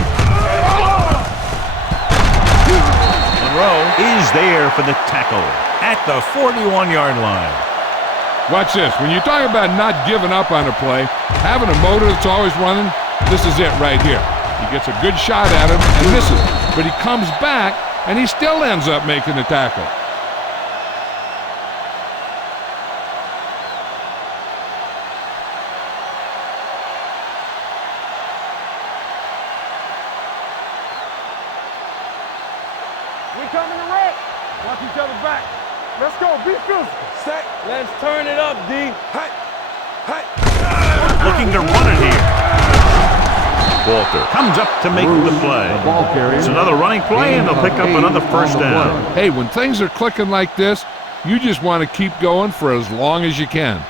Monroe is there for the tackle at the 41-yard line. Watch this. When you talk about not giving up on a play, having a motor that's always running, this is it right here. He gets a good shot at him and misses, but he comes back and he still ends up making the tackle. We coming to wreck. Watch each other back. Let's go. Be physical. Set. Let's turn it up, D. Looking to run it here. Walter comes up to make the play. It's another running play, and they'll pick up another first down. Hey, when things are clicking like this, you just want to keep going for as long as you can.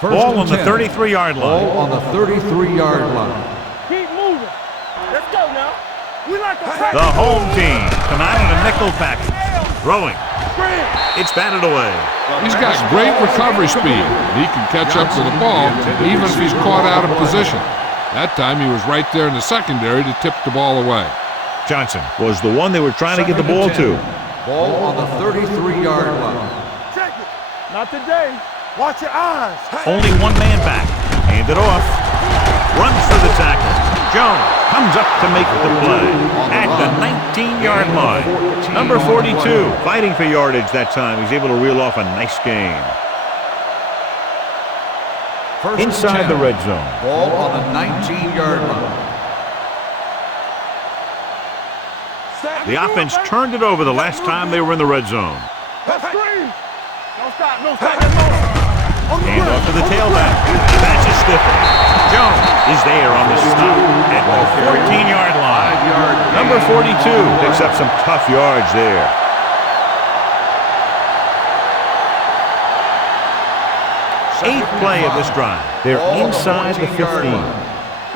Ball on the 33-yard line. Ball on the 33-yard line. Keep moving. Let's go now. We like a The home team come out in a nickel package. Throwing. It's batted away. He's got great recovery speed. He can catch up to the ball even if he's caught out of position. That time he was right there in the secondary to tip the ball away. Johnson was the one they were trying to get the ball to. Ball on the 33-yard line. Check it. Not today. Watch your eyes. Only one man back. Hand it off. Runs for the tackle. Jones comes up to make the play at the 19-yard line. Number 42, fighting for yardage that time. He's able to reel off a nice gain. Inside the red zone. Ball on the 19-yard line. The offense turned it over the last time they were in the red zone. Don't stop. No stop. Hand off to the tailback. That's a stiffer. Jones is there on the stop at the 14-yard line. Number 42 picks up some tough yards there. Eighth play of this drive. They're inside the 15.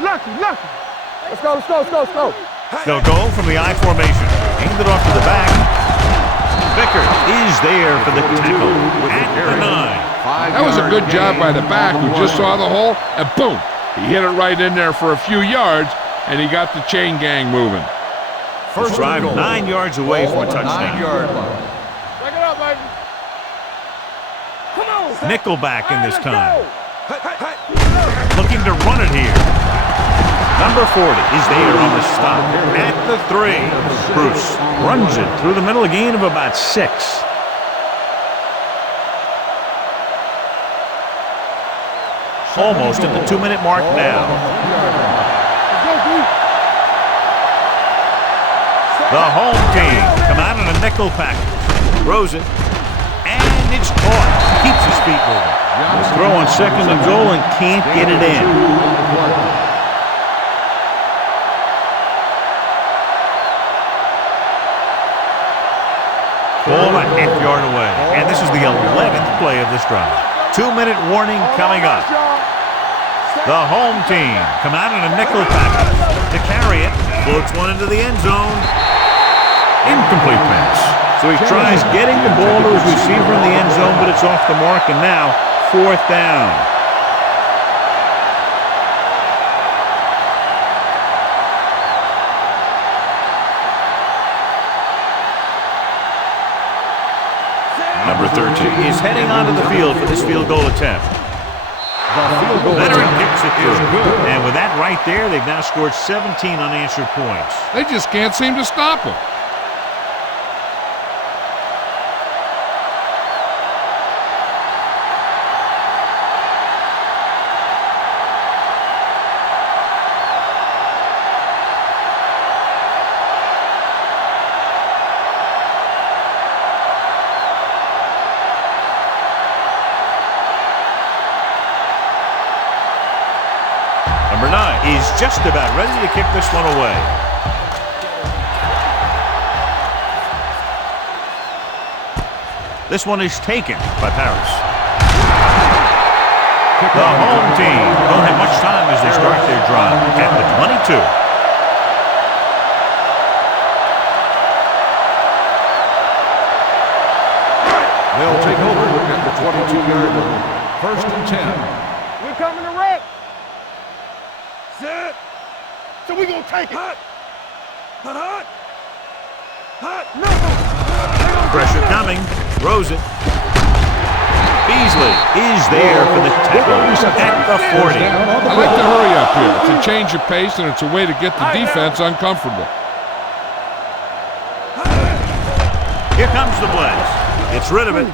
Lucky. Let's go. They'll go from the I formation. Hand it off to the back. Vickers is there for the tackle at the 9. That was a good job by the back who just saw the hole, and boom, he hit it right in there for a few yards, and he got the chain gang moving. First drive 9 yards away from a touchdown. 9-yard line. Back it up, baby. Come on. Nickelback in this time. Looking to run it here. Number 40 is there on the stop at the 3. Bruce runs it through the middle, a gain of about 6. Almost at the 2-minute mark now. The home team come out in a nickel package. Throws it. And it's caught. Keeps his feet moving. The throw on 2nd and goal and can't get it in. Ball a half-yard away. And this is the 11th play of this drive. 2-minute warning coming up. The home team come out in a nickel package to carry it. Floats one into the end zone. Incomplete pass. So he tries getting the ball to his receiver in the end zone, but it's off the mark, and now 4th down. Number 13 is heading onto the field for this field goal attempt. Leonard kicks it through. And with that right there, they've now scored 17 unanswered points. They just can't seem to stop him. Number 9 is just about ready to kick this one away. This one is taken by Paris. The home team don't have much time as they start their drive at the 22. They'll take over at the 22-yard line. 1st and 10. We're coming to wreck. Set. So we're going to take it. Hot. No. Pressure coming. Throws it. Beasley is there for the tackle at the 40. I like to hurry up here. It's a change of pace, and it's a way to get the defense uncomfortable. Here comes the blitz. Gets rid of it.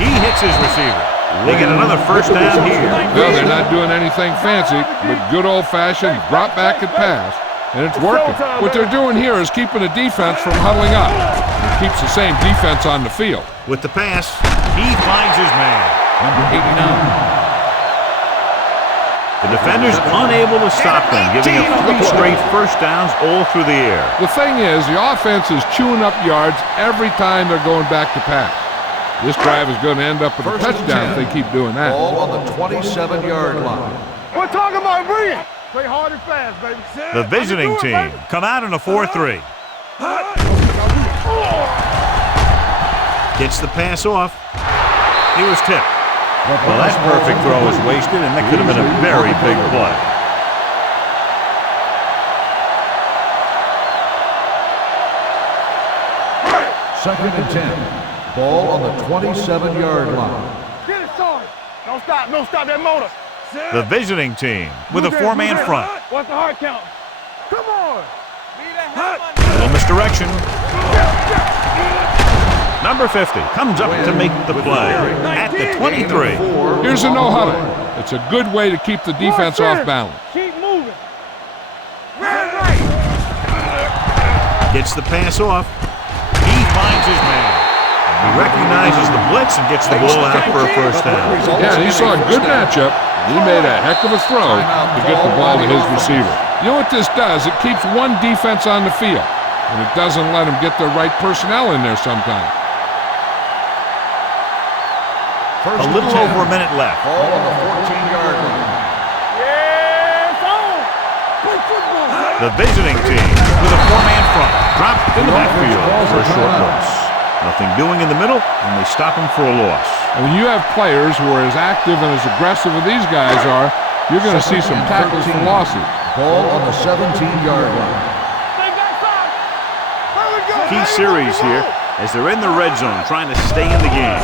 He hits his receiver. They get another 1st down here. Well, they're not doing anything fancy, but good old-fashioned drop back and pass, and it's working. What they're doing here is keeping the defense from huddling up. It keeps the same defense on the field. With the pass, he finds his man. Number 89. The defender's unable to stop them, giving up 3 straight 1st downs all through the air. The thing is, the offense is chewing up yards every time they're going back to pass. This drive is going to end up with a touchdown if they keep doing that. Ball on the 27-yard line. We're talking about brilliant. Play hard and fast, baby. The visiting team come out in a 4-3. Gets the pass off. He was tipped. Well, that perfect throw is wasted, and that could have been a very big play. Second and 10. Ball on the 27-yard line. Get it, Sarge. Don't stop. Don't stop that motor. The visiting team with a four-man front. What's the hard count? Come on. A little misdirection. Number 50 comes up to make the play at the 23. Here's a no-huddle. It's a good way to keep the defense off balance. Keep moving. Gets the pass off. He finds his man. He recognizes the blitz and gets the ball out for a first down. Yeah, he saw a good matchup. He made a heck of a throw to get the ball to his receiver. You know what this does? It keeps one defense on the field, and it doesn't let them get the right personnel in there sometimes. A little over a minute left. Ball on the 14-yard line. The visiting team with a four-man front. Dropped in the backfield for a short loss. Nothing doing in the middle, and they stop him for a loss. And when you have players who are as active and as aggressive as these guys are, you're going to see some tackles for losses. Ball on the 17-yard line. Key series here as they're in the red zone trying to stay in the game.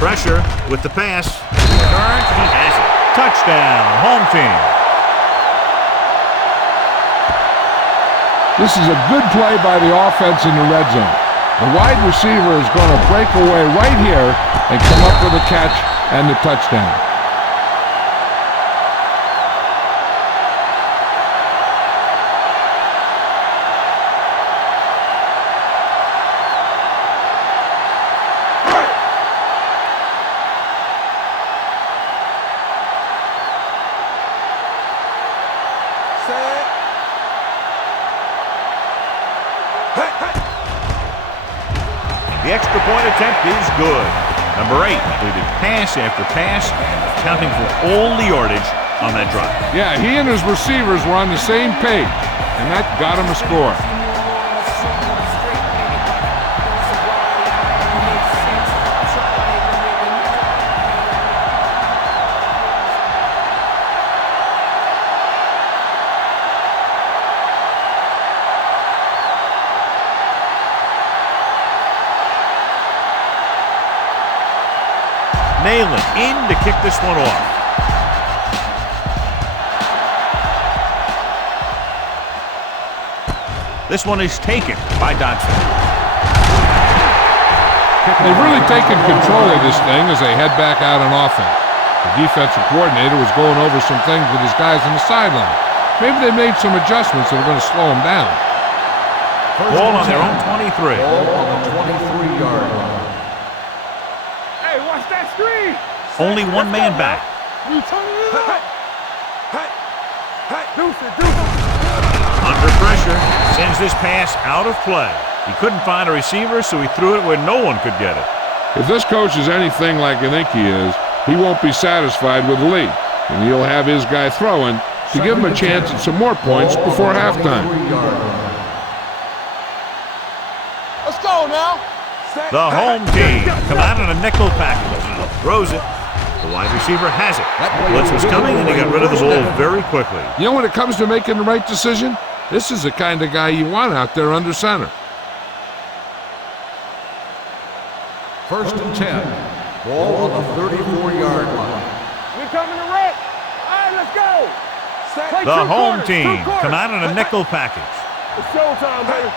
Pressure with the pass. Turns, he has it. Touchdown, home team. This is a good play by the offense in the red zone. The wide receiver is going to break away right here and come up with a catch and the touchdown. The extra point attempt is good. Number 8 completed pass after pass, counting for all the yardage on that drive. Yeah, he and his receivers were on the same page, and that got him a score. Nailing in to kick this one off. This one is taken by Dodson. They've really taken control of this thing as they head back out on offense. The defensive coordinator was going over some things with his guys on the sideline. Maybe they made some adjustments that are going to slow them down. Ball on their own 23. Ball on the 23-yard line. Only one man back. Under pressure, sends this pass out of play. He couldn't find a receiver, so he threw it where no one could get it. If this coach is anything like I think he is, he won't be satisfied with the lead, and he'll have his guy throwing to give him a chance at some more points before halftime. Let's go now. The home team come out in a nickel package. Throws it. The wide receiver has it. Blitz was coming, and he got rid of the ball very quickly. You know, when it comes to making the right decision, this is the kind of guy you want out there under center. First and 10. Ball on the 34-yard line. We're coming to wreck. All right, let's go. The home team come out in a nickel package. It's showtime, baby.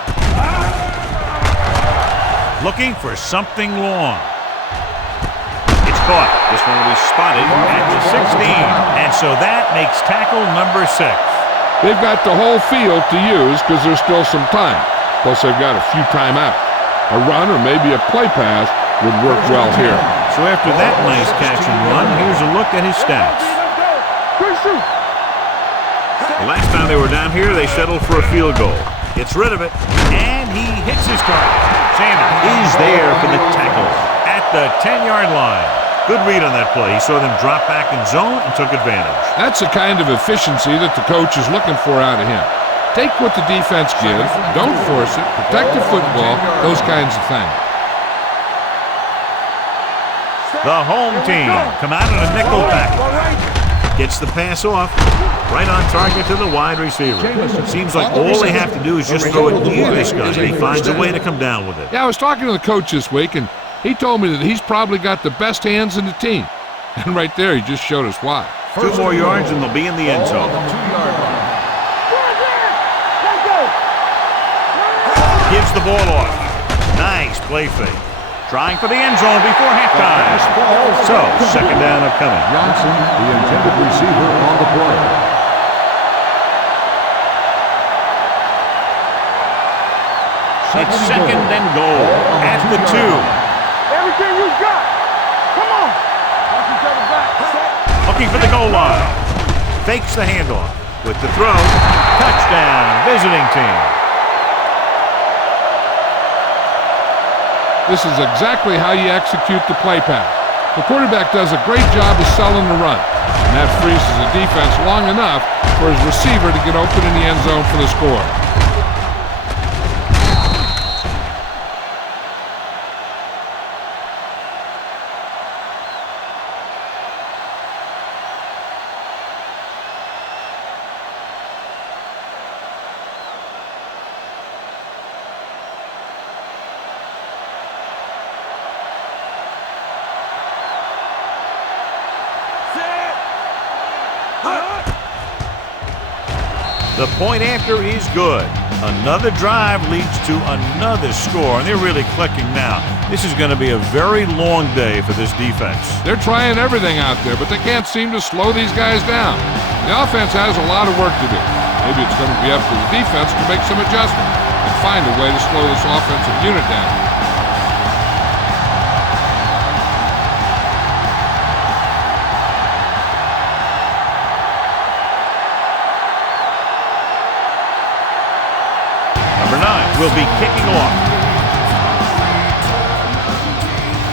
Looking for something long. It's caught. This one will be spotted at the 16. And so that makes tackle number 6. They've got the whole field to use because there's still some time. Plus, they've got a few timeouts. A run or maybe a play pass would work well here. So after that nice catch and run, here's a look at his stats. The last time they were down here, they settled for a field goal. Gets rid of it, and he hits his target. Sanders is there for the tackle at the 10-yard line. Good read on that play. He saw them drop back in zone and took advantage. That's the kind of efficiency that the coach is looking for out of him. Take what the defense gives, don't force it, protect the football, those kinds of things. The home team come out in a nickel package. Gets the pass off. Right on target to the wide receiver. Seems like all they have to do is just throw it near this guy, and he finds a way to come down with it. Yeah, I was talking to the coach this week, and he told me that he's probably got the best hands in the team. And right there, he just showed us why. 2 more yards, and they'll be in the end zone. Gives the ball off. Nice play fake. Trying for the end zone before halftime. So, second down upcoming. Johnson, the intended receiver on the play. It's second and goal at the 2. Everything you got. Come on. Watch each other back. Looking for the goal line. Fakes the handoff. With the throw. Touchdown, visiting team. This is exactly how you execute the play pass. The quarterback does a great job of selling the run, and that freezes the defense long enough for his receiver to get open in the end zone for the score. The point after is good. Another drive leads to another score, and they're really clicking now. This is going to be a very long day for this defense. They're trying everything out there, but they can't seem to slow these guys down. The offense has a lot of work to do. Maybe it's going to be up to the defense to make some adjustments and find a way to slow this offensive unit down. Will be kicking off.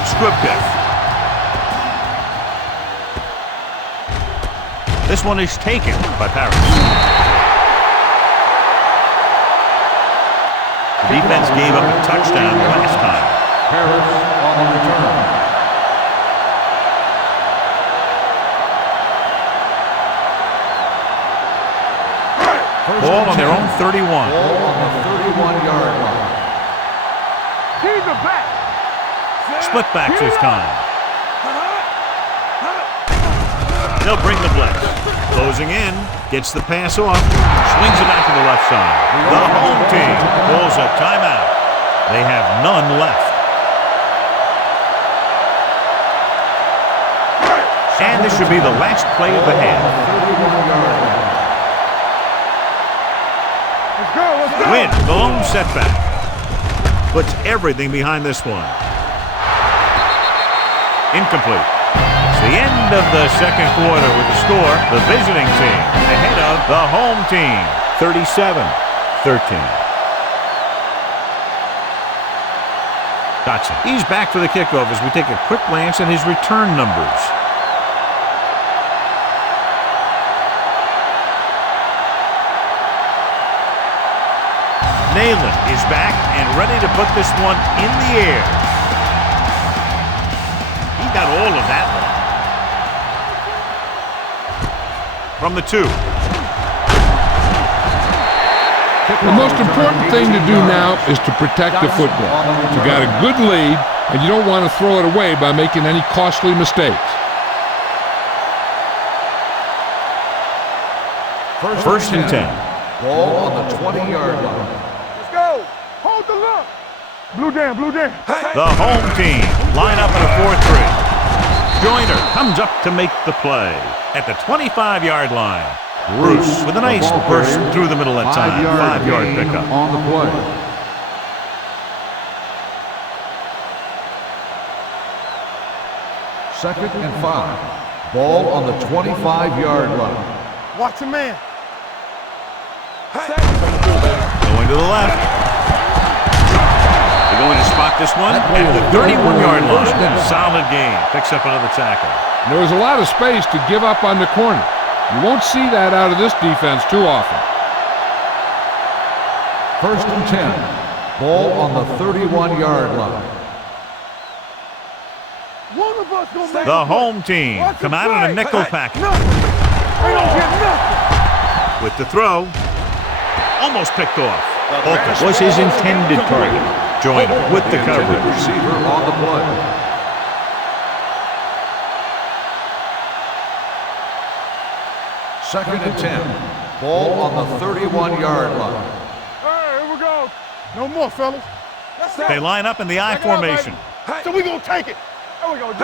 Scripted. This one is taken by Paris. The defense gave up a touchdown last time. Paris on the return. Ball on their own 31. Ball on the 31-yard line. He's the back. Split backs this time. They'll bring the blitz. Closing in. Gets the pass off. Swings it out to the left side. The home team pulls a timeout. They have none left. And this should be the last play of the half. Win, the lone setback. Puts everything behind this one. Incomplete. It's the end of the second quarter with the score. The visiting team ahead of the home team. 37-13. Dotson. He's back for the kickoff as we take a quick glance at his return numbers. Nayland is back and ready to put this one in the air. He got all of that one. From the 2. The most important thing to do now is to protect the football. You got a good lead, and you don't want to throw it away by making any costly mistakes. First and 10. Ball on the 20-yard line. Hold the look. Blue down, blue down. The home team line up in a 4-3. Joyner comes up to make the play at the 25-yard line. Bruce with a nice burst through the middle that time. 5-yard pickup. On the play. Second and 5. Ball on the 25-yard line. Watch a man. Going to the left. They're going to spot this one at the 31-yard line. Solid game. Picks up another tackle. There was a lot of space to give up on the corner. You won't see that out of this defense too often. First and 10. Ball on the 31-yard line. One of us gonna make the home team come out in a nickel package. We don't get nothing. With the throw. Almost picked off. Holcomb was his intended target. Joyner with the coverage. Receiver on the play. Second and 10. Ball on the 31-yard line. Hey, here we go. No more, fellas. They line up in the I formation. So we gonna take it. There we go, D.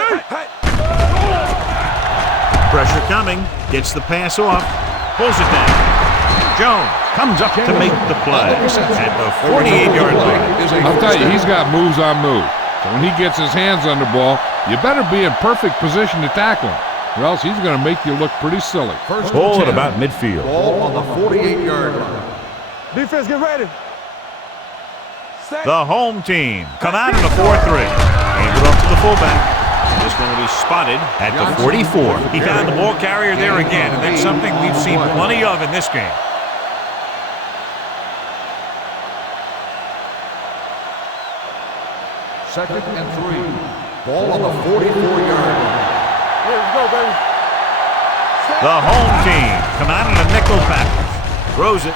Pressure coming. Gets the pass off. Pulls it down. Jones comes up to make the play at the 48-yard line. I'll tell you, he's got moves on moves. So when he gets his hands on the ball, you better be in perfect position to tackle him, or else he's going to make you look pretty silly. Ball at about midfield. Ball on the 48-yard line. Defense, get ready. The home team come out in a 4-3. Hand it off to the fullback. This one will be spotted at the 44. He found the ball carrier there again, and that's something we've seen plenty of in this game. Second and 3. Ball on the 44-yard line. Let's go, baby. The home team come out in a nickel package. Throws it.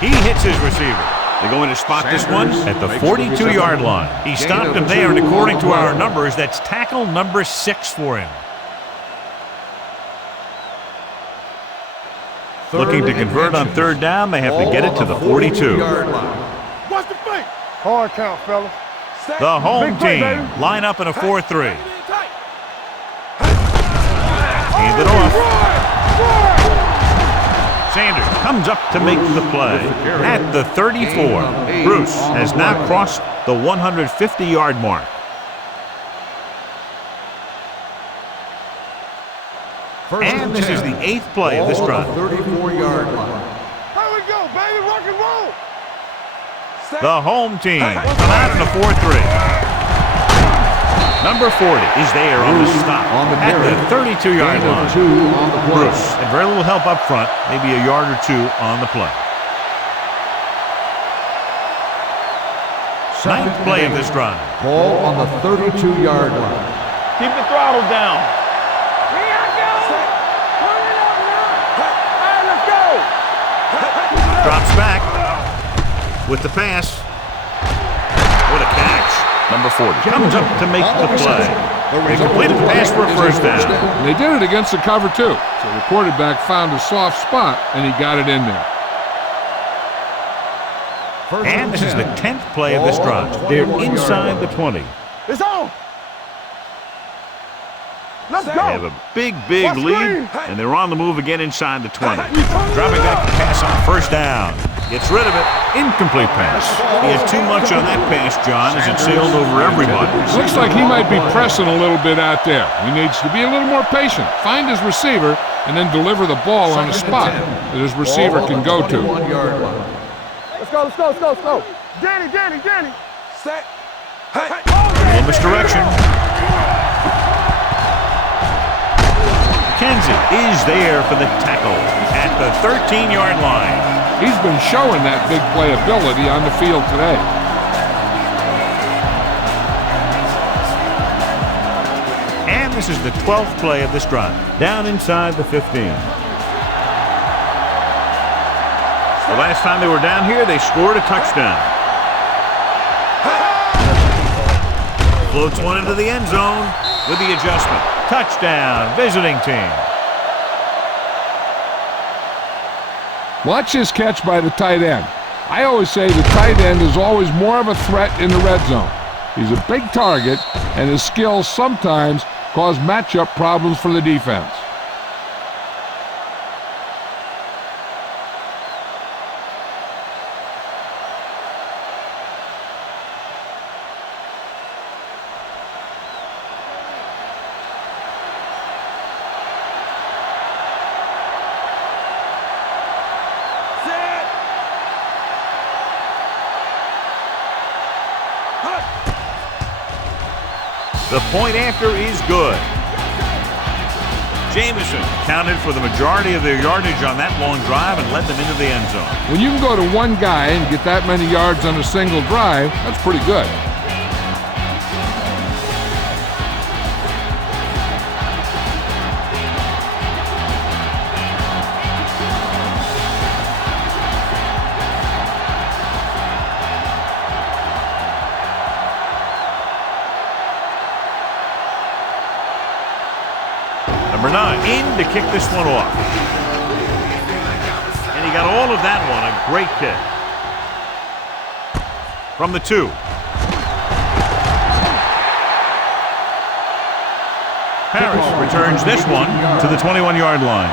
He hits his receiver. They're going to spot this one at the 42-yard line. He stopped him there, and according to our numbers, that's tackle number 6 for him. Looking to convert on third down, they have to get it to the 42. What's the fake? Hard count, fellas. The home team line up in a 4-3. Hand it off. Sanders comes up to make the play at the 34. Bruce has now crossed the 150-yard mark. And this is the 8th play of this drive. 34-yard line. Here we go, baby. Rock and roll. The home team come out in a 4-3. Number 40 is there on the stop at the 32-yard line. Bruce had very little help up front, maybe a yard or two on the play. 9th play of this drive. Ball on the 32-yard line. Keep the throttle down. Here I go. Turn it up now. All right, let's go. Drops back with the pass. What a catch. Number 40 comes up to make the play. They completed the pass for a first down. And they did it against the cover, too. So the quarterback found a soft spot, and he got it in there. And this is the 10th play of this drive. They're inside the 20. It's on. Let's go. They have a big lead, and they're on the move again inside the 20. Dropping back the pass on first down. Gets rid of it. Incomplete pass. He had too much on that pass, John, as it sailed over everybody. Looks like he might be pressing a little bit out there. He needs to be a little more patient, find his receiver, and then deliver the ball on a spot that his receiver can go to. Let's go. Danny. Set. A little misdirection. McKenzie is there for the tackle at the 13-yard line. He's been showing that big play ability on the field today. And this is the 12th play of this drive. Down inside the 15. The last time they were down here, they scored a touchdown. Floats one into the end zone with the adjustment. Touchdown, visiting team. Watch this catch by the tight end. I always say the tight end is always more of a threat in the red zone. He's a big target, and his skills sometimes cause matchup problems for the defense. The point after is good. Jamison counted for the majority of their yardage on that long drive and led them into the end zone. When you can go to one guy and get that many yards on a single drive, that's pretty good. in to kick this one off. And he got all of that one. A great kick. From the 2. Harris returns this one to the 21-yard line.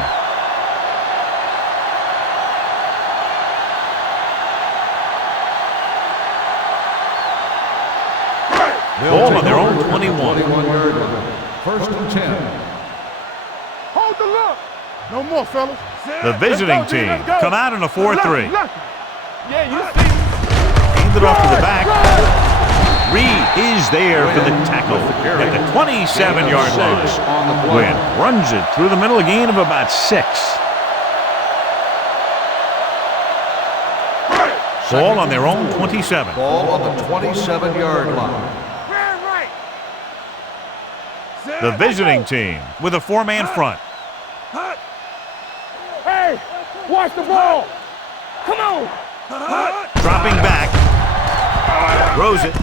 Ball on their own 21. First and 10. Hold the look. No more, fellas. The visiting team come out in a 4-3. Yeah, you see. Hand it off to the back. Reed is there for the tackle at the 27-yard line. Wynn runs it through the middle, a gain of about 6. Ball on their own 27. Ball on the 27-yard line. The visiting team with a 4-man front. Hey, watch the ball. Come on. Dropping back. Throws it.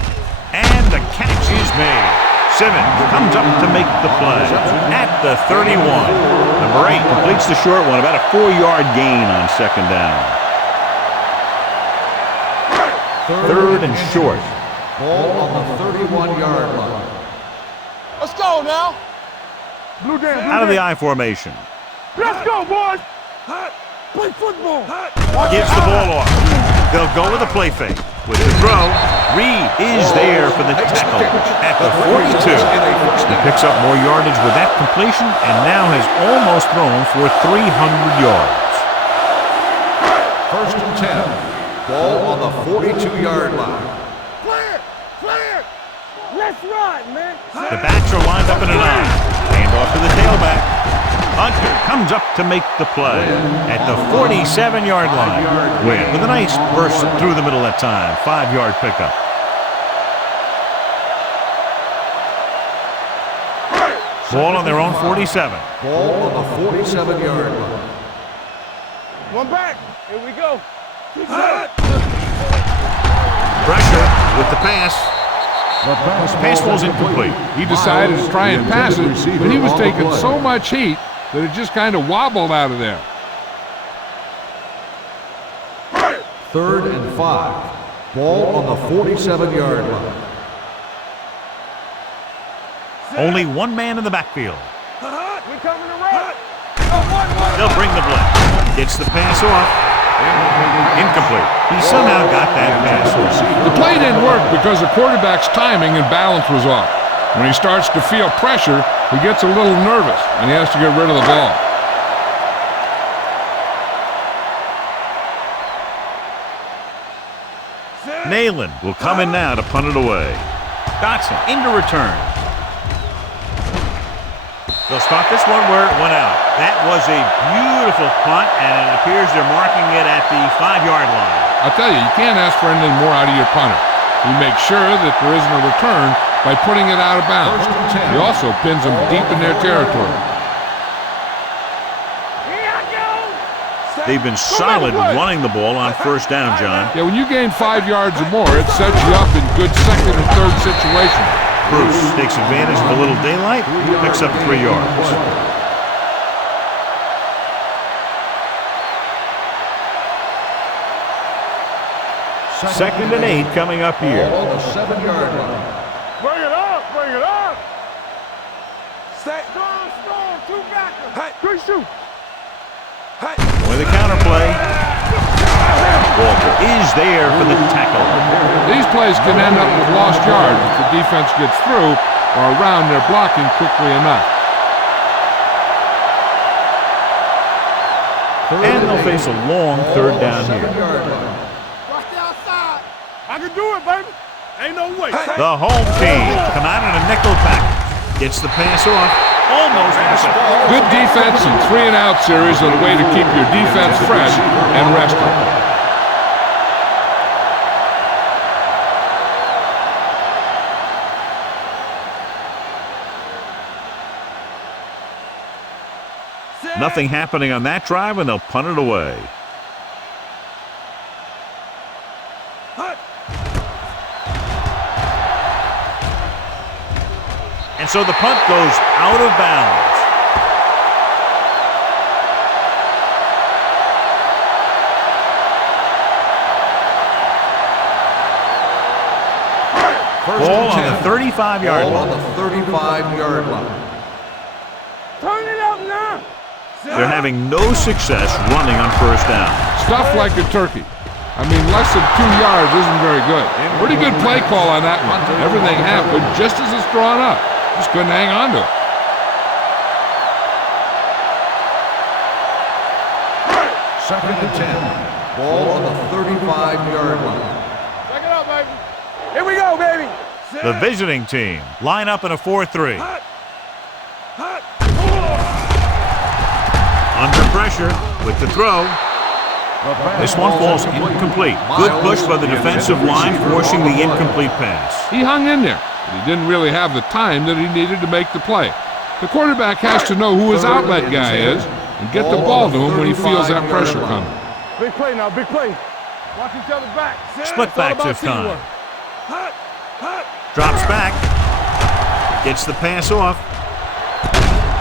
And the catch is made. Simmons comes up to make the play at the 31. Number 8 completes the short one, about a 4-yard gain on second down. Third and short. Ball on the 31-yard line. Let's go now. Blue down. Out of the I formation. Let's go, boys. Play football. Gives the ball off. They'll go with a play fake. With the throw, Reed is there for the tackle at the 42. He picks up more yardage with that completion and now has almost thrown for 300 yards. First and 10. Ball on the 42-yard line. Clear. Let's run, man. The backs are lined up in an I. Hand off to the tailback. Hunter comes up to make the play at the 47-yard line. Wynn with a nice burst through the middle that time. 5-yard pickup. Ball on their own 47. Ball on the 47-yard line. One back. Here we go. Pressure with the pass. Pass was incomplete. He decided to try and pass it, but he was taking so much heat that it just kind of wobbled out of there. Third and 5. Ball on the 47-yard line. Only one man in the backfield. We coming to run. They'll bring the blitz. Gets the pass off. Incomplete. He somehow got that pass off. The play didn't work because the quarterback's timing and balance was off. When he starts to feel pressure, he gets a little nervous, and he has to get rid of the ball. Nayland will come in now to punt it away. Dotson into return. They'll start this one where it went out. That was a beautiful punt, and it appears they're marking it at the 5-yard line. I'll tell you, you can't ask for anything more out of your punter. He makes sure that there isn't a return by putting it out of bounds. He also pins them deep in their territory. They've been solid running the ball on first down, John. Yeah, when you gain 5 yards or more, it sets you up in good second and third situations. Bruce takes advantage of a little daylight, picks up 3 yards. Second and 8 coming up here. Ball on the 7-yard line. Bring it up. Stay. Strong, 2 backers. Hey, 3 shoot. With the counter play, Walker is there for the tackle. These plays can end up with lost yards if the defense gets through or around their blocking quickly enough. And they'll face a long third down here. Watch the outside. I can do it, baby. Ain't no way. The home team come out in a nickel package. Gets the pass off. Almost intercepted. Good defense and 3-and-out series are the way to keep your defense fresh and rested. Nothing happening on that drive, and they'll punt it away. And so the punt goes out of bounds. Ball on the 35-yard Ball on line. the 35-yard line. Turn it up now. They're having no success running on first down. Stuffed like a turkey. I mean, less than 2 yards isn't very good. Pretty good play call on that one. Everything happened just as it's drawn up. Just couldn't hang on to it. Second and 10. Ball on the 35-yard line. Check it out, baby. Here we go, baby. The visiting team line up in a 4-3. Under pressure with the throw. This one falls incomplete. Good push by the defensive line, forcing the incomplete pass. He hung in there, but he didn't really have the time that he needed to make the play. The quarterback has to know who his outlet guy is and get the ball to him when he feels that pressure coming. Big play now, big play. Watch each other back. Split backs this time. Drops back. Gets the pass off.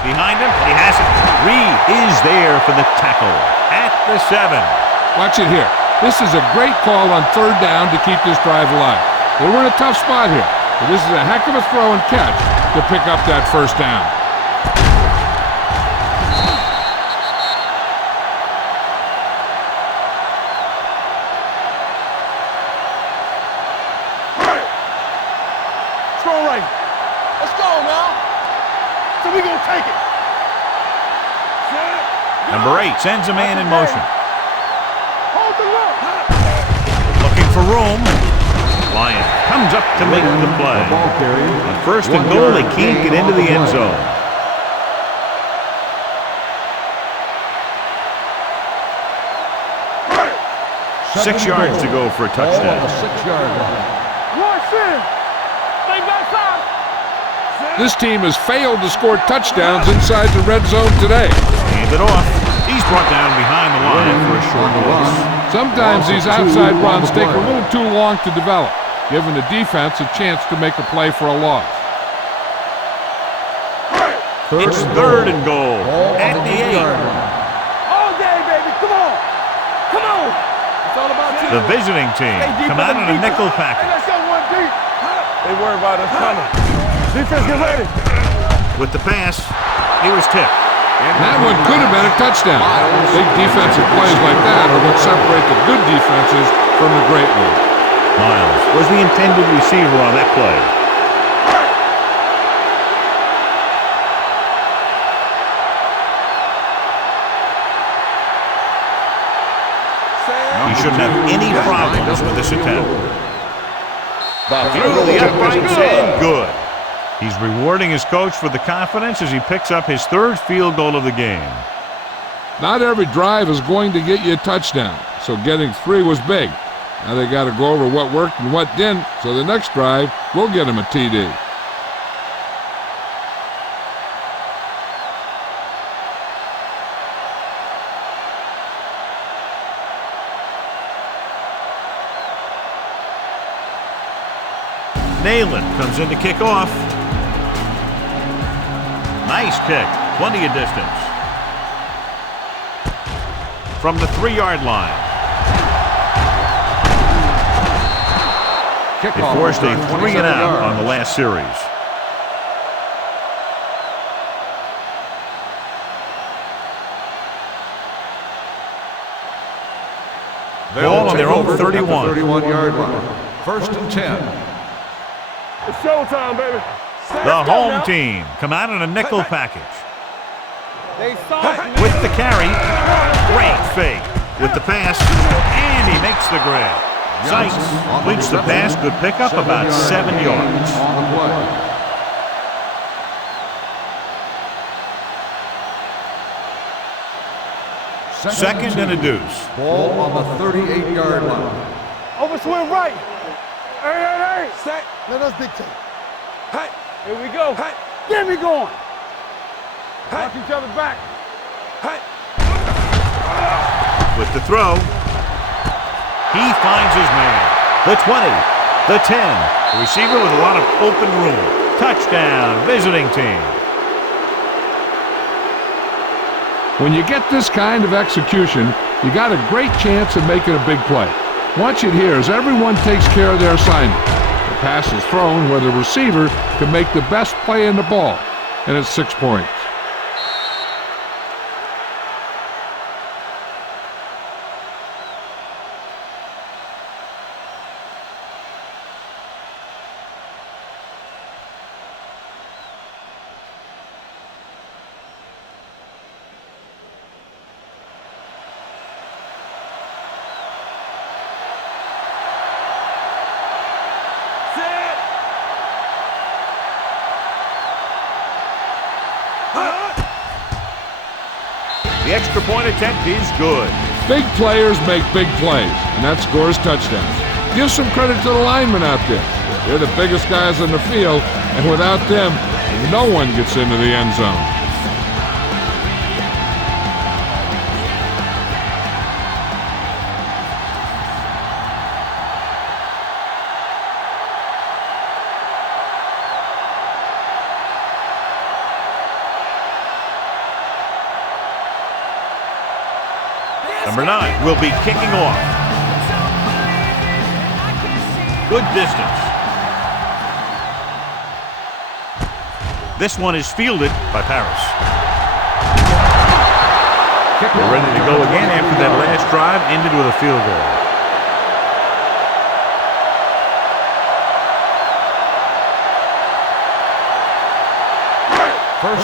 Behind him, he has it. Reed is there for the tackle at the 7. Watch it here. This is a great call on third down to keep this drive alive. They were in a tough spot here, but this is a heck of a throw and catch to pick up that first down. Throw right. Let's go now. So we gonna take it. Number 8 sends a man in motion. Hold the look. Looking for room. Lion comes up to make the play. On first and goal, they can't get into the end zone. Six yards to go for a touchdown. 6-yard line. Watch in. Stay back side. This team has failed to score touchdowns inside the red zone today. Hand it off. He's brought down behind the line for a short loss. Sometimes these outside runs take a little too long to develop, giving the defense a chance to make a play for a loss. It's third and goal at the 8. All day, baby. Come on. Come on. It's all about you. The visiting team come out in a nickel Hey, package. let's go one deep. They worry about us coming. Defense, get ready. With the pass, he was tipped. That one could have been a touchdown. Big defensive plays like that are what separate the good defenses from the great ones. Miles was the intended receiver on that play. He shouldn't have any problems with this attempt. Through the uprights and good. He's rewarding his coach for the confidence as he picks up his third field goal of the game. Not every drive is going to get you a touchdown, so getting 3 was big. Now they got to go over what worked and what didn't, so the next drive will get him a TD. Nayland comes in to kick off. Nice kick. Plenty of distance. From the 3-yard line. It forced a 3 and out on the last series. Ball on their own 31. 31-yard line. First and 10. It's showtime, baby. The home team come out in a nickel package. They saw it. With the carry, great fake. With the pass, and he makes the grab. Sykes completes the pass, good pickup, about 7 yards. On the play. Second and a deuce. Ball on the 38-yard line. Overswing right. Hey. Set. Let us dictate. Hey. Here we go. Hey. Get me going. Hey. Watch each other back. Hey. With the throw, he finds his man. The 20, the 10. The receiver with a lot of open room. Touchdown, visiting team. When you get this kind of execution, you got a great chance of making a big play. Watch it here as everyone takes care of their assignment. The pass is thrown where the receiver can make the best play in the ball, and it's 6 points. The extra point attempt is good. Big players make big plays, and that scores touchdowns. Give some credit to the linemen out there. They're the biggest guys on the field, and without them, no one gets into the end zone. Number 9 will be kicking off. Good distance. This one is fielded by Paris. They're ready to go again after that last drive ended with a field goal.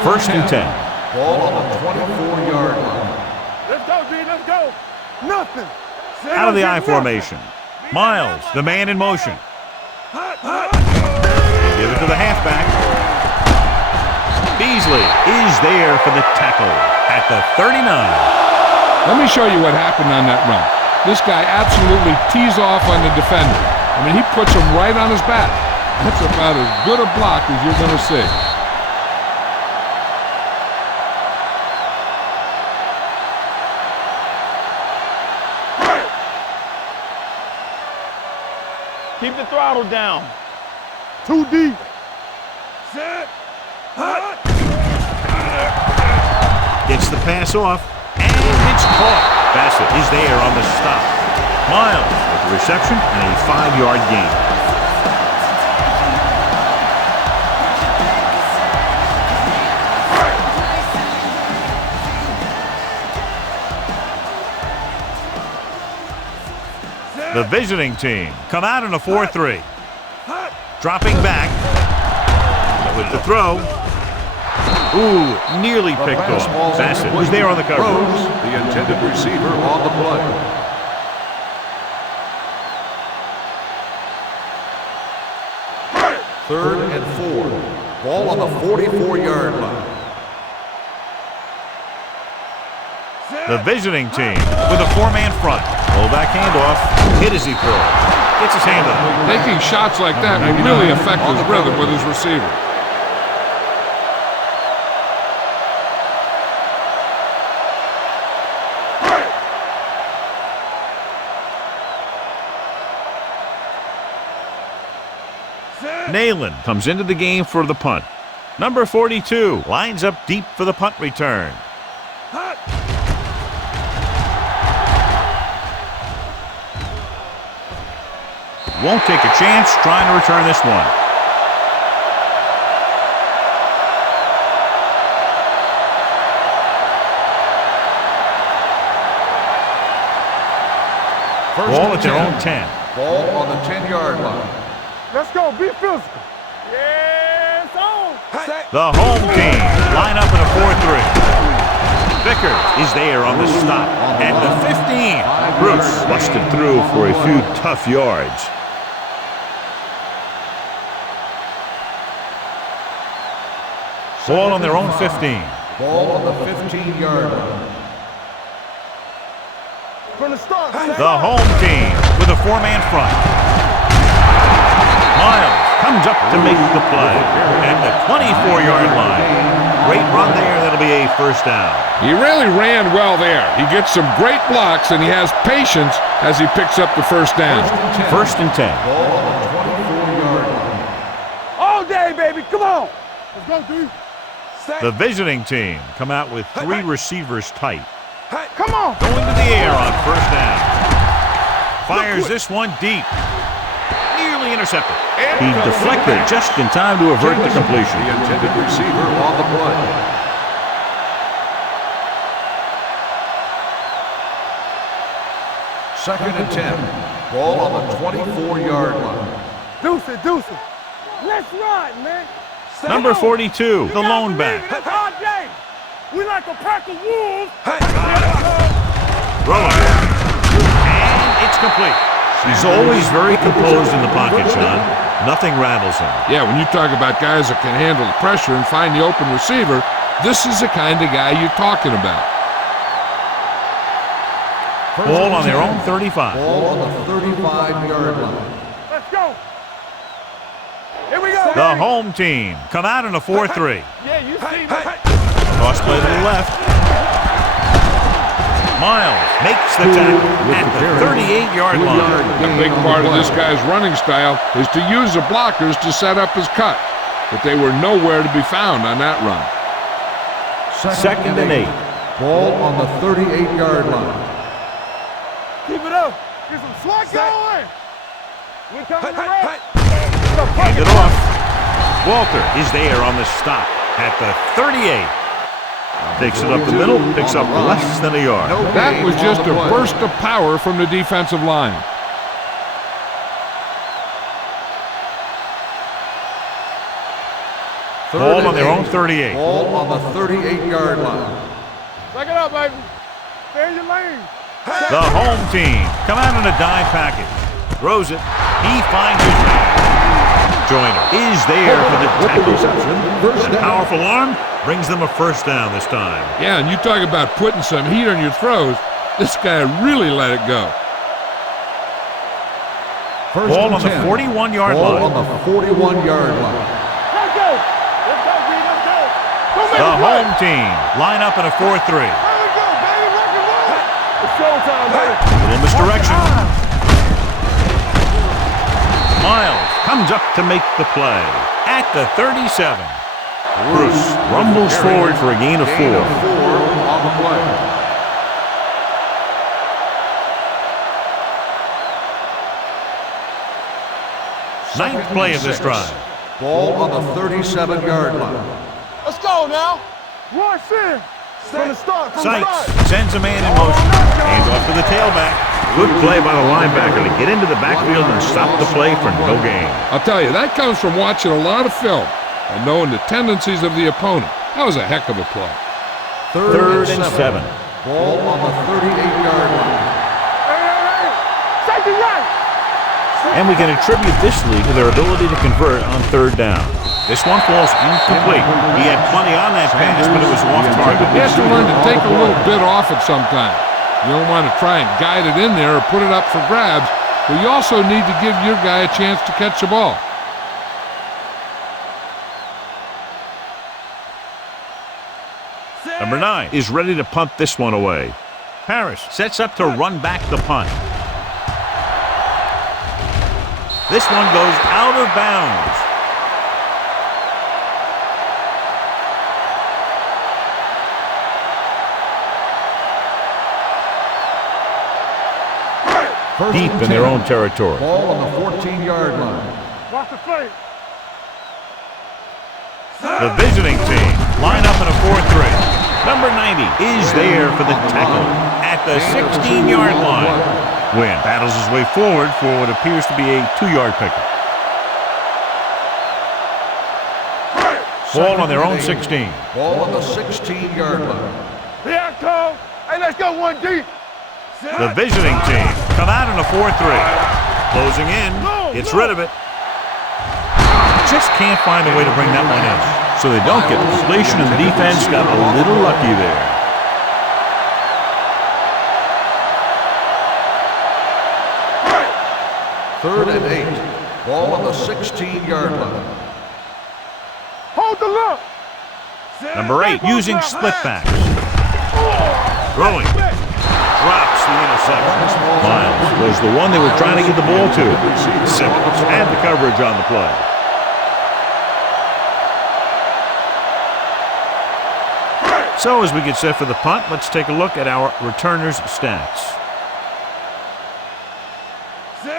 First and 10. Ball on the 24-yard line. Let's go, D. Let's go. Nothing. Out of the I formation. Miles, the man in motion. Give it to the halfback. Beasley is there for the tackle at the 39. Let me show you what happened on that run. This guy absolutely tees off on the defender. I mean, he puts him right on his back. That's about as good a block as you're going to see. Keep the throttle down. Too deep. Set. Hot. Gets the pass off, and it's caught. Bassett is there on the stop. Miles with the reception and a 5-yard gain. The visiting team come out in a 4-3. Dropping back with the throw. Ooh, nearly picked off. Bassett was there on the cover. The intended receiver on the play. Third and 4. Ball on the 44-yard line. The visiting team with a 4-man front. Fullback handoff. Hit as he throws. Gets his hand up. Taking shots like that will really affect his rhythm with his receiver. Nayland comes into the game for the punt. Number 42 lines up deep for the punt return. Won't take a chance trying to return this one. Ball at their own 10. Ball on the 10-yard line. Let's go. Be physical. Yes, on. The home team line up in a 4-3. Vickers is there on the stop at the 15. Bruce busted through for a few tough yards. Ball on their own 15. Ball on the 15-yard line. From the start. The home team with a 4-man front. Miles comes up to make the play at the 24-yard line. Great run there. That'll be a first down. He really ran well there. He gets some great blocks, and he has patience as he picks up the first down. First and 10. Ball on the 24-yard line. All day, baby. Come on. Let's go, dude. The visiting team come out with 3 receivers tight. Come on. Going to the air on first down. Fires this one deep. Nearly nearly intercepted. He deflected just in time to avert the completion. The intended receiver on the play. Second and 10. Ball on the 24-yard line. Deuce it. Let's ride, man. Number 42, the lone back. We like a pack of wolves. Rolling. And it's complete. He's always very composed in the pocket, Sean. Nothing rattles him. Yeah, when you talk about guys that can handle the pressure and find the open receiver, this is the kind of guy you're talking about. Ball on their own 35. Ball on the 35-yard line. Let's go. Here we go. The home team come out in a 4-3. Yeah, you see me. Cross play to the left. Miles makes the tackle at the 38-yard line. A big part of this guy's running style is to use the blockers to set up his cut, but they were nowhere to be found on that run. Second and 8. Ball on the 38-yard line. Keep it up. Get some swag going. We're coming to right. Hand it off. Walter is there on the stop at the 38. Takes it up the middle, picks up less than a yard. That was just a burst of power from the defensive line. Ball on their own 38. Ball on the 38-yard line. Back it up, baby. Stay in your lane. The home team come out in a dime package. Throws it. He finds his man. Joyner is there for the tackle. That powerful arm brings them a first down this time. Yeah, and you talk about putting some heat on your throws. This guy really let it go. Ball on the 41-yard line. Ball on the 41-yard line. Let's go. Let's go, B. Let's go. The home team line up in a 4-3. There we go, baby. Rock and roll. It's showtime, baby. Little misdirection. Miles comes up to make the play at the 37. Bruce rumbles forward for a gain of 4. Gain of 4 on the play. Ninth play of this drive. Ball on the 37-yard line. Let's go now. Rush in. From the start. Sykes sends a man in motion. Hands off to the tailback. Good play by the linebacker to get into the backfield and stop the play for no gain. I'll tell you, that comes from watching a lot of film and knowing the tendencies of the opponent. That was a heck of a play. Third and 7. Ball on the 38-yard line. Hey. Safety right. And we can attribute this lead to their ability to convert on third down. This one falls incomplete. He had plenty on that pass, but it was off target. He has to learn to take a little bit off it sometime. You don't want to try and guide it in there or put it up for grabs, but you also need to give your guy a chance to catch the ball. Number 9 is ready to punt this one away. Parrish sets up to run back the punt. This one goes out of bounds. Deep in their own territory. Ball on the 14-yard line. Watch the play. The visiting team line up in a 4-3. Number 90 is there for the tackle at the 16-yard line. Wynn battles his way forward for what appears to be a 2-yard pickup. Ball on their own 16. Ball on the 16-yard line. Here I come. Hey, let's go one deep. The visiting team come out in a 4-3. Closing in, gets rid of it. Just can't find a way to bring that one in. So they don't get the completion, and the defense got a little lucky there. Third and 8. Ball on the 16-yard line. Hold the look. Number 8 using split backs. Throwing. Drops the interception. Miles was the one they were trying to get the ball to. Simmons had the coverage on the play. So as we get set for the punt, let's take a look at our returners' stats.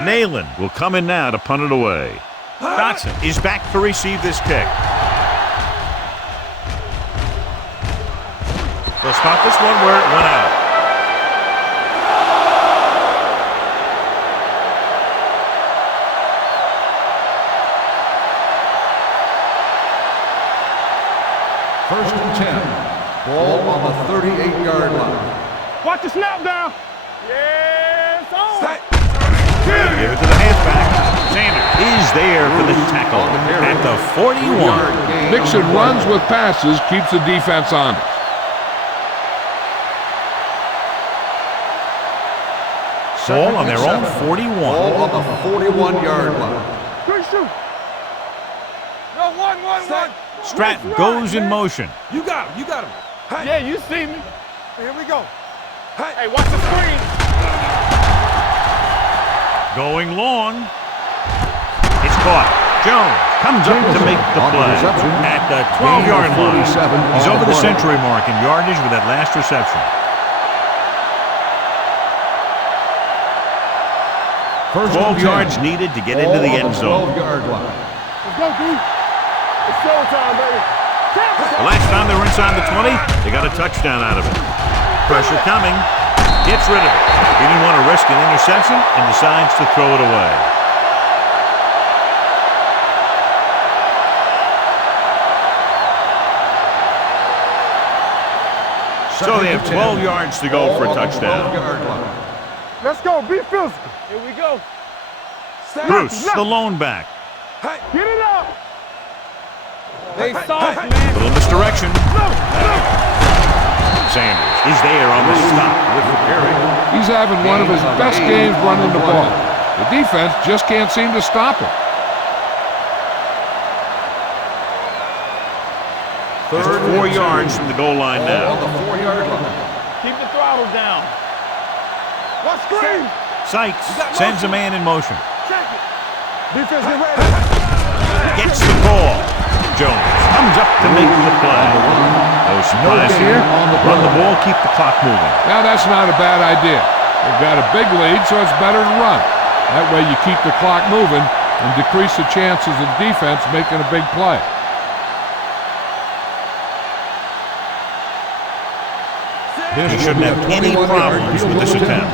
Nayland will come in now to punt it away. Dotson is back to receive this kick. They'll stop this one where it went out. First and 10. Ball on the 38-yard line. Watch the snap down. Yes, on. Give it to the halfback. Sanders is there for the tackle at the 41. Mixon runs with passes, keeps the defense honest. Ball on their own 41. Ball on the 41-yard line. Good shoot. No, one. Stratton goes in motion. You got him. Hey. Yeah, you see me. Here we go. Hey, watch the screen. Going long. It's caught. Jones comes up to make the play at the 12-yard line. He's over the century mark in yardage with that last reception. 12 yards needed to get into the end zone. 12-yard line. Let's go, D. It's showtime, baby. The last time they were inside the 20, they got a touchdown out of it. Pressure coming. Gets rid of it. He didn't want to risk an interception and decides to throw it away. So they have 12 yards to go for a touchdown. Let's go. Be physical. Here we go. Bruce, the lone back. Hey, get it up. They soft, man. Little misdirection. Sanders is there on the stop with the carry. He's having one of his best games running the ball. The defense just can't seem to stop him. Just 4 yards from the goal line now. On the 4-yard line. Keep the throttle down. What screen? Sykes sends a man in motion. Check it. Defense get ready. Gets the ball. Jones comes up to make the play. No surprise here. Run the ball, keep the clock moving. Now that's not a bad idea. They've got a big lead, so it's better to run. That way you keep the clock moving and decrease the chances of the defense making a big play. He shouldn't have any problems with this attempt.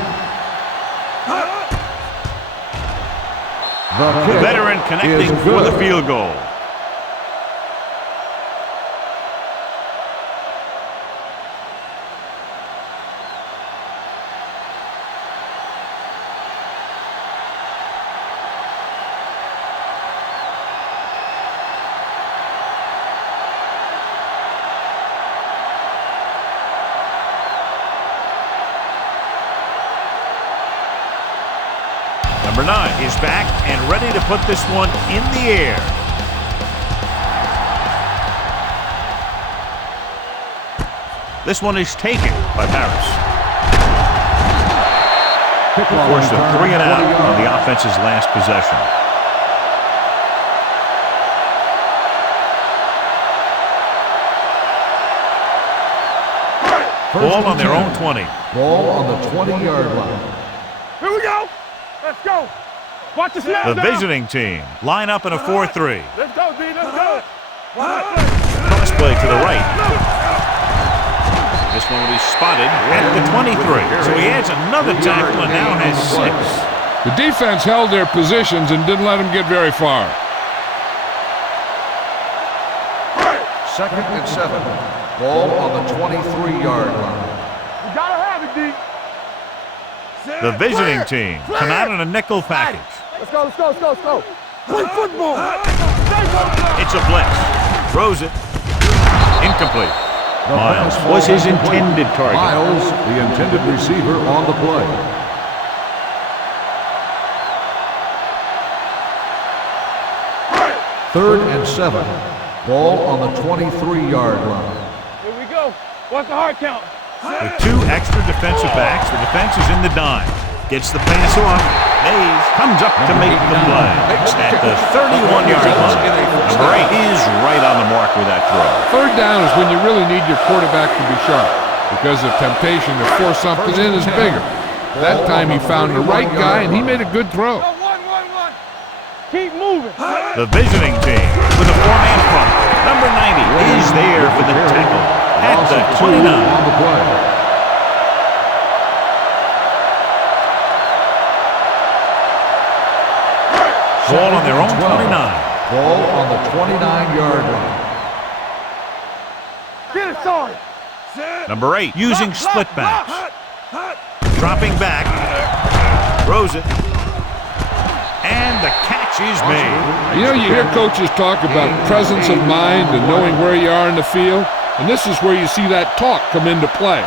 The veteran connecting for the field goal. Number 9 is back and ready to put this one in the air. This one is taken by Harris. Forced a 3 and out on the offense's last possession. Ball on their own 20. Ball on the 20-yard line. Here we go. Let's go. Watch the snap. The visiting team line up in a 4-3. Let's go, D. Let's go. Cross play to the right. This one will be spotted at the 23. So he adds another tackle and now has 6. The defense held their positions and didn't let them get very far. Second and 7. Ball on the 23-yard line. You gotta have it, D. The visiting team come out in a nickel package. Let's go. Play football. It's a blitz. Throws it. Incomplete. Miles was his intended target. Miles, the intended receiver on the play. Third and 7. Ball on the 23-yard line. Here we go. What's the hard count? With 2 extra defensive backs, the defense is in the dime. Gets the pass off. Mays comes up to make the play at the 31-yard line. Number 8 is right on the mark with that throw. Third down is when you really need your quarterback to be sharp because the temptation to force something in is bigger. That time he found the right guy and he made a good throw. Keep moving. The visiting team with a 4-man front. Number 90 is there for the tackle at the 29. On the play. Ball on their own 29. Ball on the 29-yard line. Get it, sorry. Number 8 using split backs. Dropping back. Throws it. And the catch is made. You know, you hear coaches talk about presence of mind and knowing where you are in the field, and this is where you see that talk come into play.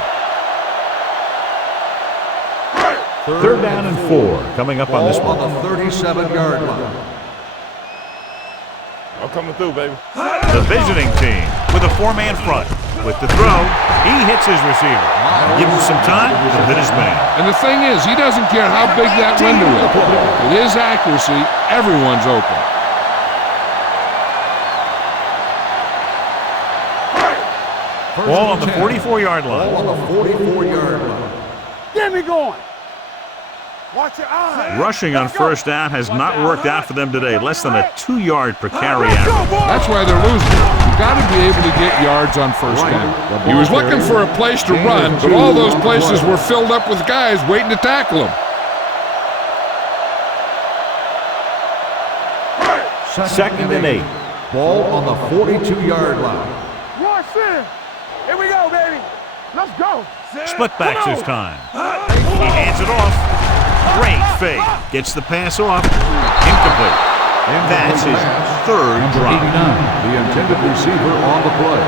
Third down and 4 coming up on this one. On the 37-yard line. I'm coming through, baby. The visiting team with a 4-man front. With the throw, he hits his receiver. Give him some time to hit his man. And the thing is, he doesn't care how big that window is. With his accuracy, everyone's open. Ball on the 44-yard line. Ball on the 44-yard line. Get me going. Watch your eyes. Rushing on first down has not worked out for them today. Less than a 2-yard per carry average. That's why they're losing. You've got to be able to get yards on first down. He was looking for a place to run, but all those places were filled up with guys waiting to tackle him. Second and 8. Ball on the 42-yard line. Rush in. Here we go, baby. Let's go. Split backs this time. He hands it off. Great fake. Gets the pass off. Incomplete. And that's his third drop. The intended receiver on the play.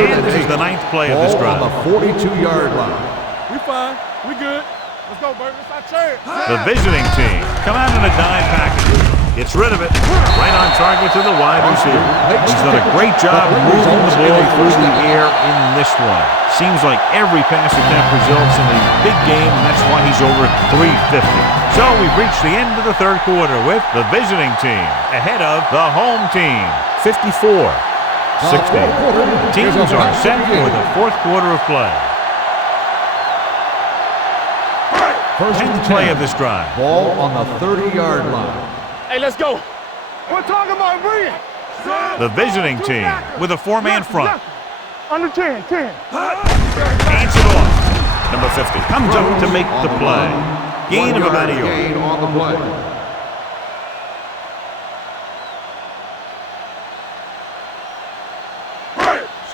And this is the 9th play of this drive. On the 42-yard line. We fine. We good. Let's go, baby. It's our chance. The visiting team come out in a dime package. Gets rid of it. Right on target to the wide receiver. He's done a great job moving the ball through the air in this one. Seems like every pass attempt results in a big game, and that's why he's over 350. So we've reached the end of the third quarter with the visiting team ahead of the home team, 54-60. Teams are set for the fourth quarter of play. 10th play of this drive. Ball on the 30-yard line. Hey, let's go. We're talking about bringing. The visiting team with a 4-man front. Under 10. Hands it off. Number 50 comes up to make the play. Gain of about a yard. Gain on the play.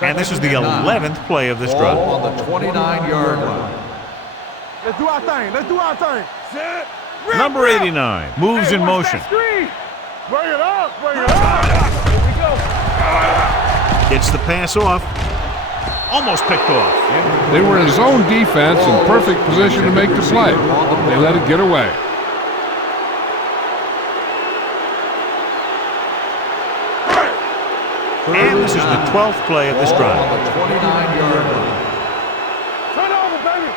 And this is the 11th play of this drive. Ball on the 29-yard line. Let's do our thing. Let's do our thing. Number 89 moves in motion. Bring it up. Here we go. Gets the pass off. Almost picked off. They were in zone defense in perfect position to make the play. They let it get away. And this is the 12th play of this drive. On the 29-yard line. Turn over, baby.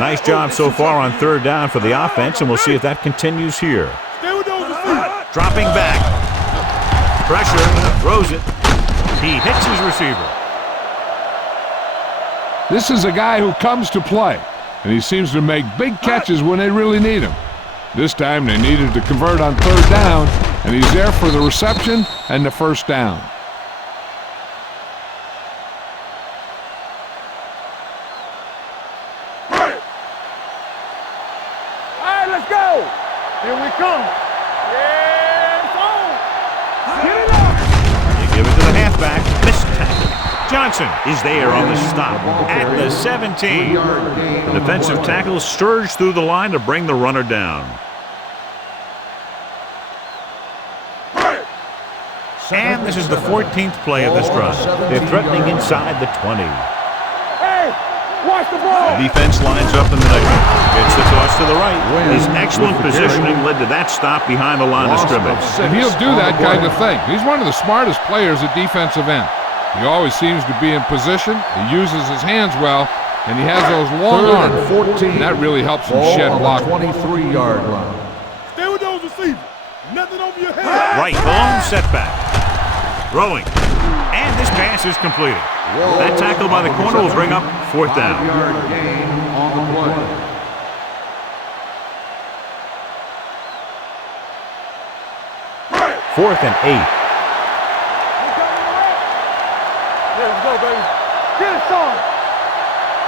Nice job so far on third down for the offense, and we'll see if that continues here. Stay with those receivers. Dropping back. Pressure. Throws it. He hits his receiver. This is a guy who comes to play, and he seems to make big catches when they really need him. This time they needed to convert on third down, and he's there for the reception and the first down. All right, let's go. Here we come. Yeah, it's on. Get it up. They give it to the halfback. Missed tackle. Johnson is there on the stop at the 17. The defensive tackle surged through the line to bring the runner down. And this is the 14th play of this drive. They're threatening inside the 20. Hey, watch the ball. The defense lines up in the middle. Gets the toss to the right. His excellent positioning led to that stop behind the line of scrimmage. And he'll do that kind of thing. He's one of the smartest players at defensive end. He always seems to be in position. He uses his hands well, and he has those long arms. 14. And that really helps him Ball shed on block. the 23-yard line. Stay with those receivers. Nothing over your head. Right, long setback. Throwing. And this pass is completed. That tackle by the corner will bring up fourth down. 5-yard gain on the play. Fourth and 8. Let's go, baby. Get it, son.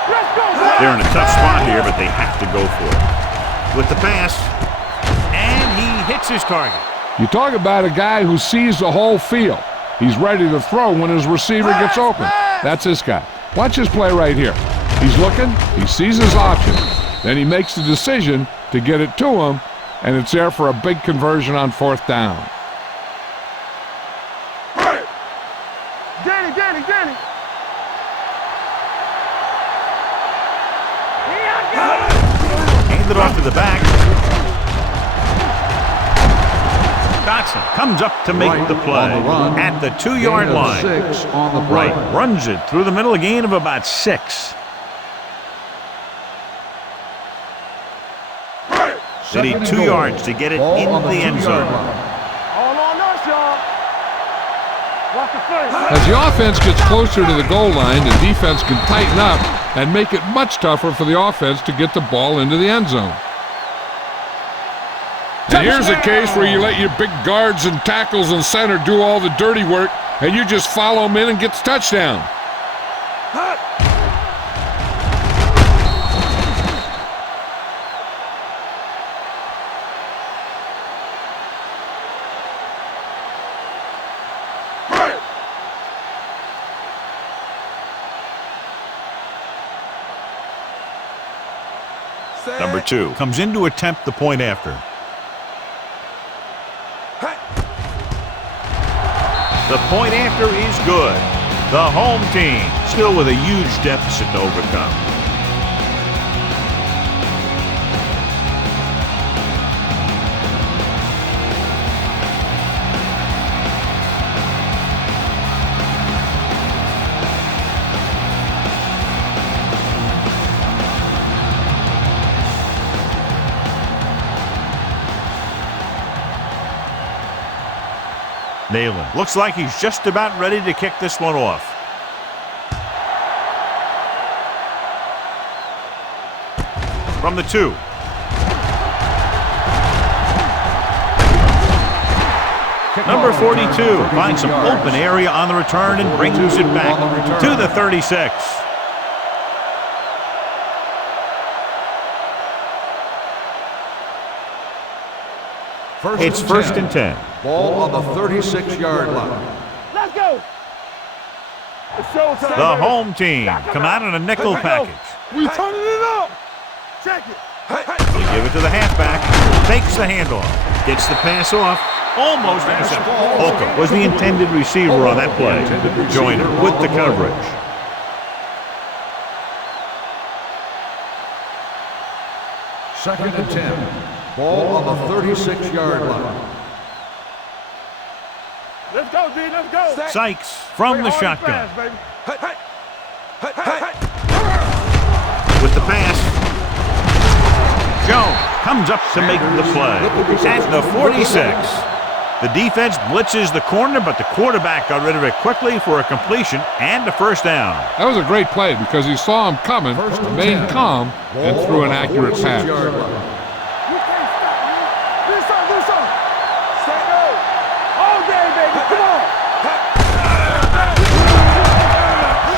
Let's go, baby. They're in a tough spot here, but they have to go for it. With the pass, and he hits his target. You talk about a guy who sees the whole field. He's ready to throw when his receiver gets open. That's this guy. Watch his play right here. He's looking, he sees his option. Then he makes the decision to get it to him, and it's there for a big conversion on fourth down. Danny. Hand it off to the back. Dotson comes up to make the play at the 2-yard line. 6 on the play. Right, runs it through the middle, a gain of about 6. They need 2 yards to get it in the end zone. All on us, y'all. Watch the face. As the offense gets closer to the goal line, the defense can tighten up and make it much tougher for the offense to get the ball into the end zone. And here's a case where you let your big guards and tackles and center do all the dirty work, and you just follow them in and get the touchdown. Number 2 comes in to attempt the point after. The point after is good. The home team still with a huge deficit to overcome. Nayland looks like he's just about ready to kick this one off. From the 2. Number 42 finds some open area on the return and brings it back to the 36. It's first and 10. Ball on the 36-yard line. Let's go. It's showtime. The home team come out in a nickel package. We turning it up. Check it. They give it to the halfback. Takes the handoff. Gets the pass off. Almost intercepted. Holcomb was the intended receiver on that play. Joyner with the coverage. Second and 10. Ball on the 36-yard line. Let's go, D. Let's go. Sykes from the shotgun. With the pass. Jones comes up to make the play at the 46. The defense blitzes the corner, but the quarterback got rid of it quickly for a completion and a first down. That was a great play because he saw him coming, remained calm, and threw an accurate pass.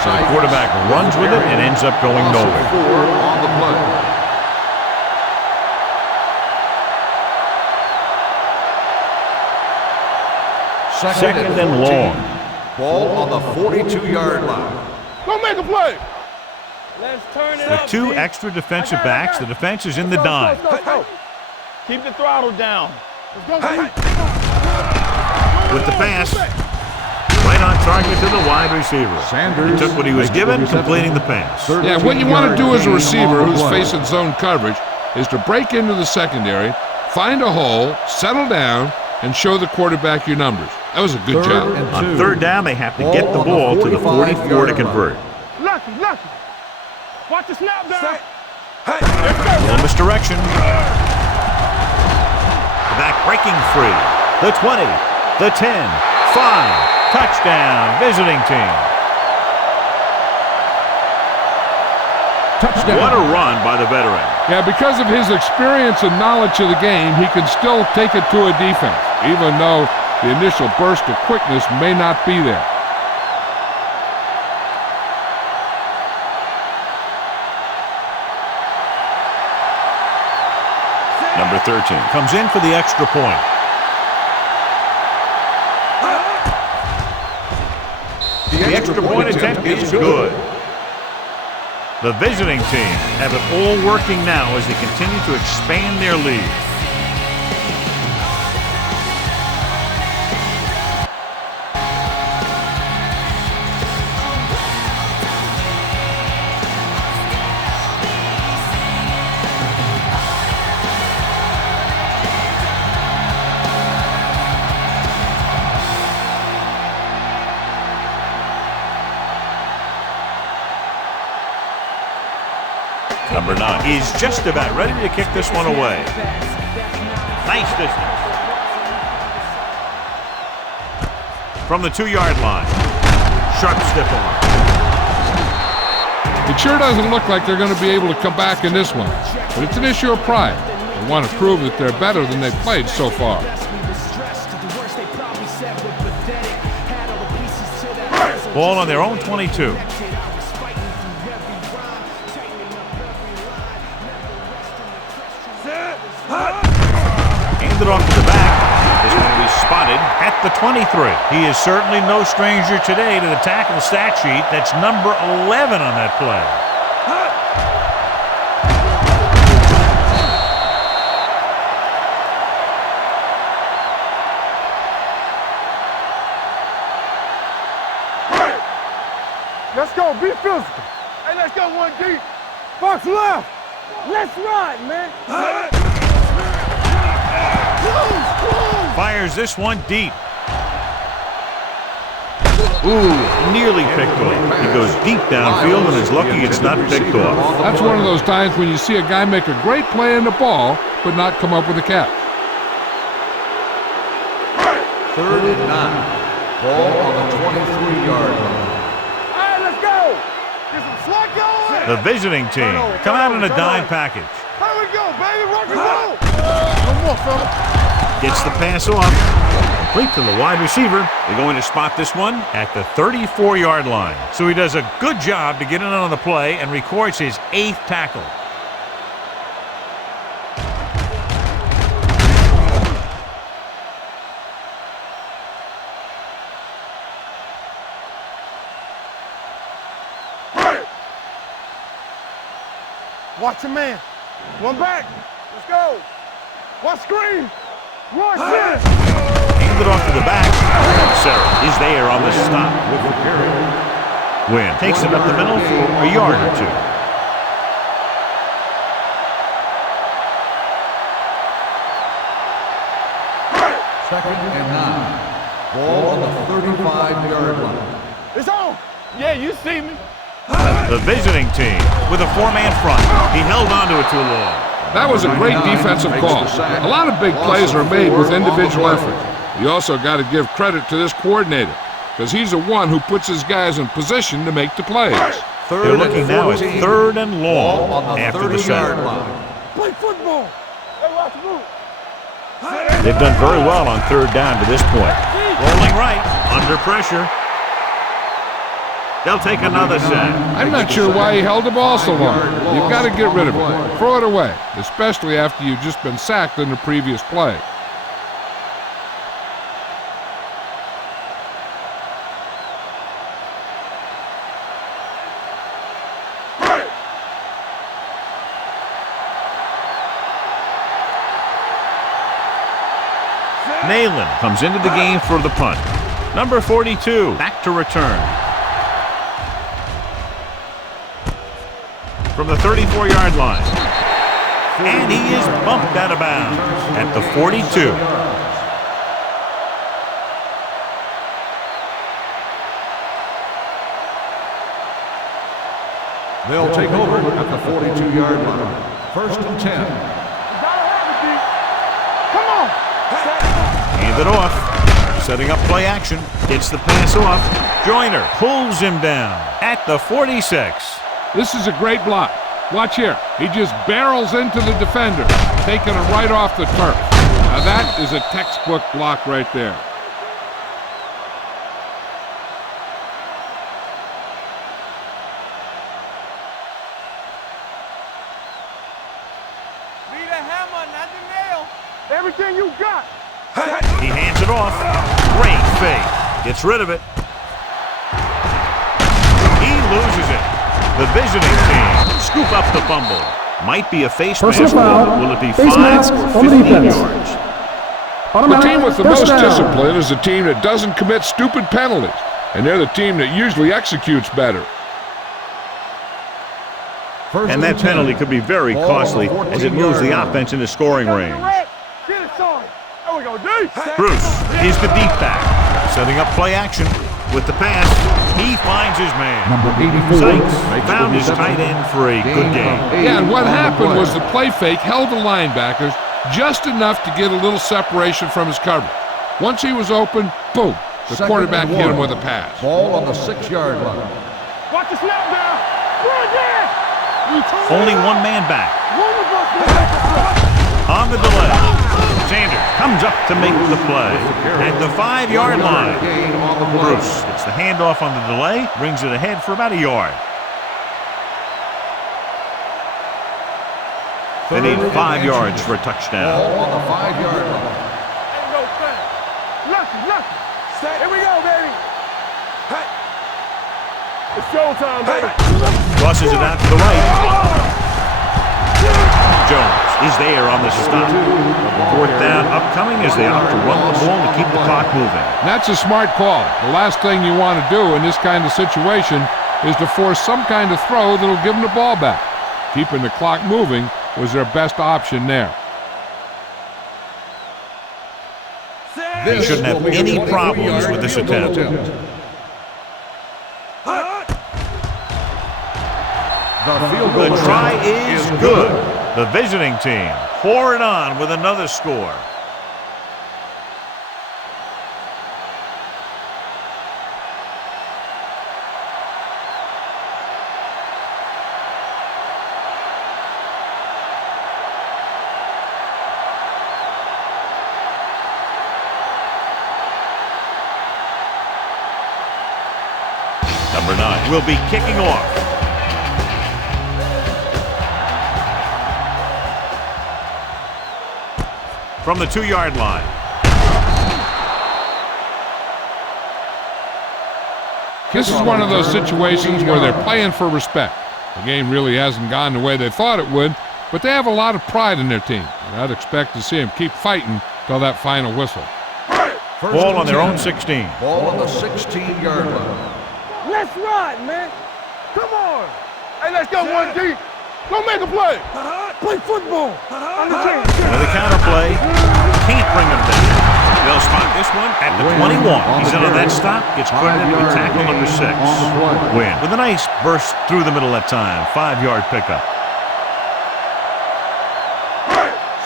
So the quarterback runs with it and ends up going nowhere. 4 on the play. Second and long. Ball on the 42-yard line. Go make a play. Let's turn it With up. 2 extra defensive backs, the defense is in the dime. Keep the throttle down. With the pass. Right on target to the wide receiver. He took what he was given, completing the pass. Yeah, what you want to do as a receiver who's facing zone coverage is to break into the secondary, find a hole, settle down, and show the quarterback your numbers. That was a good job. On third down, they have to get the ball to the 44 to convert. Lucky. Watch the snap down. A little misdirection. The back breaking free. The 20, the 10, 5. Touchdown, visiting team. Touchdown. What a run by the veteran. Yeah, because of his experience and knowledge of the game, he can still take it to a defense, even though the initial burst of quickness may not be there. Number 13 comes in for the extra point. The extra point attempt is good. The visiting team have it all working now as they continue to expand their lead. Number 9 is just about ready to kick this one away. Nice distance. From the 2-yard line. Sharp stiff arm. It sure doesn't look like they're going to be able to come back in this one, but it's an issue of pride. They want to prove that they're better than they've played so far. Ball on their own 22. Handed off to the back. This one will be spotted at the 23. He is certainly no stranger today to the tackle stat sheet. That's number 11 on that play. Let's go, be physical. Hey, let's go one deep. Box left. Let's ride, man. Fires this one deep. Ooh, nearly picked off. He goes deep downfield and is lucky it's not picked off. That's one of those times when you see a guy make a great play in the ball, but not come up with a catch. 3rd and 9. Ball on the 23-yard line. All right, let's go. Get some slack going. The visiting team come out in a dime package. Here we go, baby. Rock and roll. No more, fella. Gets the pass off. Complete to the wide receiver. They're going to spot this one at the 34-yard line. So he does a good job to get in on the play and records his 8th tackle. Watch your man. One back. Let's go. Watch screen. Rush it. Handed off to the back. Sarah is there on the stop. Wynn takes it up the middle for a yard or two. Second and 9. Ball on the 35-yard line. It's on. Yeah, you see me. The visiting team with a 4-man front. He held on to it too long. That was a great defensive call. A lot of big plays are made with individual effort. You also got to give credit to this coordinator, because he's the one who puts his guys in position to make the plays. They're looking now at 3rd and long after the sack. Play football. Hey, watch the move. They've done very well on 3rd down to this point. Rolling right, under pressure. They'll take another sack. I'm not sure why he held the ball so long. You've got to get rid of it. Throw it away, especially after you've just been sacked in the previous play. Nayland comes into the game for the punt. Number 42, back to return. From the 34-yard line. And he is bumped out of bounds at the 42. They'll take over at the 42-yard line. 1st and 10. Come on. Handed off. Setting up play action. Gets the pass off. Joyner pulls him down at the 46. This is a great block. Watch here. He just barrels into the defender, taking him right off the turf. Now that is a textbook block right there. Need a hammer, not the nail. Everything you got. He hands it off. Great fake. Gets rid of it. He loses it. The visiting team scoop up the fumble. Might be a face mask. Will it be 5 or 15 yards? The team with the most discipline is the team that doesn't commit stupid penalties, and they're the team that usually executes better. And that penalty could be very costly as it moves the offense into scoring range. Bruce is the deep back, setting up play action. With the pass, he finds his man. Number 84. Sykes found his tight end for a good game. Yeah, and what happened was the play fake held the linebackers just enough to get a little separation from his coverage. Once he was open, boom, the quarterback hit him with a pass. Ball on the 6-yard line. Watch the snap down. Run there. Only one man back. On the delay, Sanders comes up to make the play at the 5-yard line. Bruce gets the handoff on the delay, brings it ahead for about a yard. They need 5 yards for a touchdown. Ball on the 5-yard line. Ain't no thing. Lucky. Here we go, baby. Hey. It's showtime, baby. Crosses it out to the right. Jones is there on the stop. 4th down upcoming as they opt to run the ball to keep the clock moving. That's a smart call. The last thing you want to do in this kind of situation is to force some kind of throw that'll give them the ball back. Keeping the clock moving was their best option there. He shouldn't have any problems with this attempt. The try is good. The visiting team pouring on with another score. Number 9 will be kicking off. From the 2-yard line. This is one of those situations where they're playing for respect. The game really hasn't gone the way they thought it would, but they have a lot of pride in their team. And I'd expect to see them keep fighting till that final whistle. Ball on their own 16. Ball on the 16-yard line. Let's ride, man. Come on. Hey, let's go, 1D. Go make a play. Play football. Another counter play. Can't bring him down. They'll spot this one at the 21. He's in on that stop. Gets credited with tackle number 6. Win with a nice burst through the middle that time. 5-yard pickup.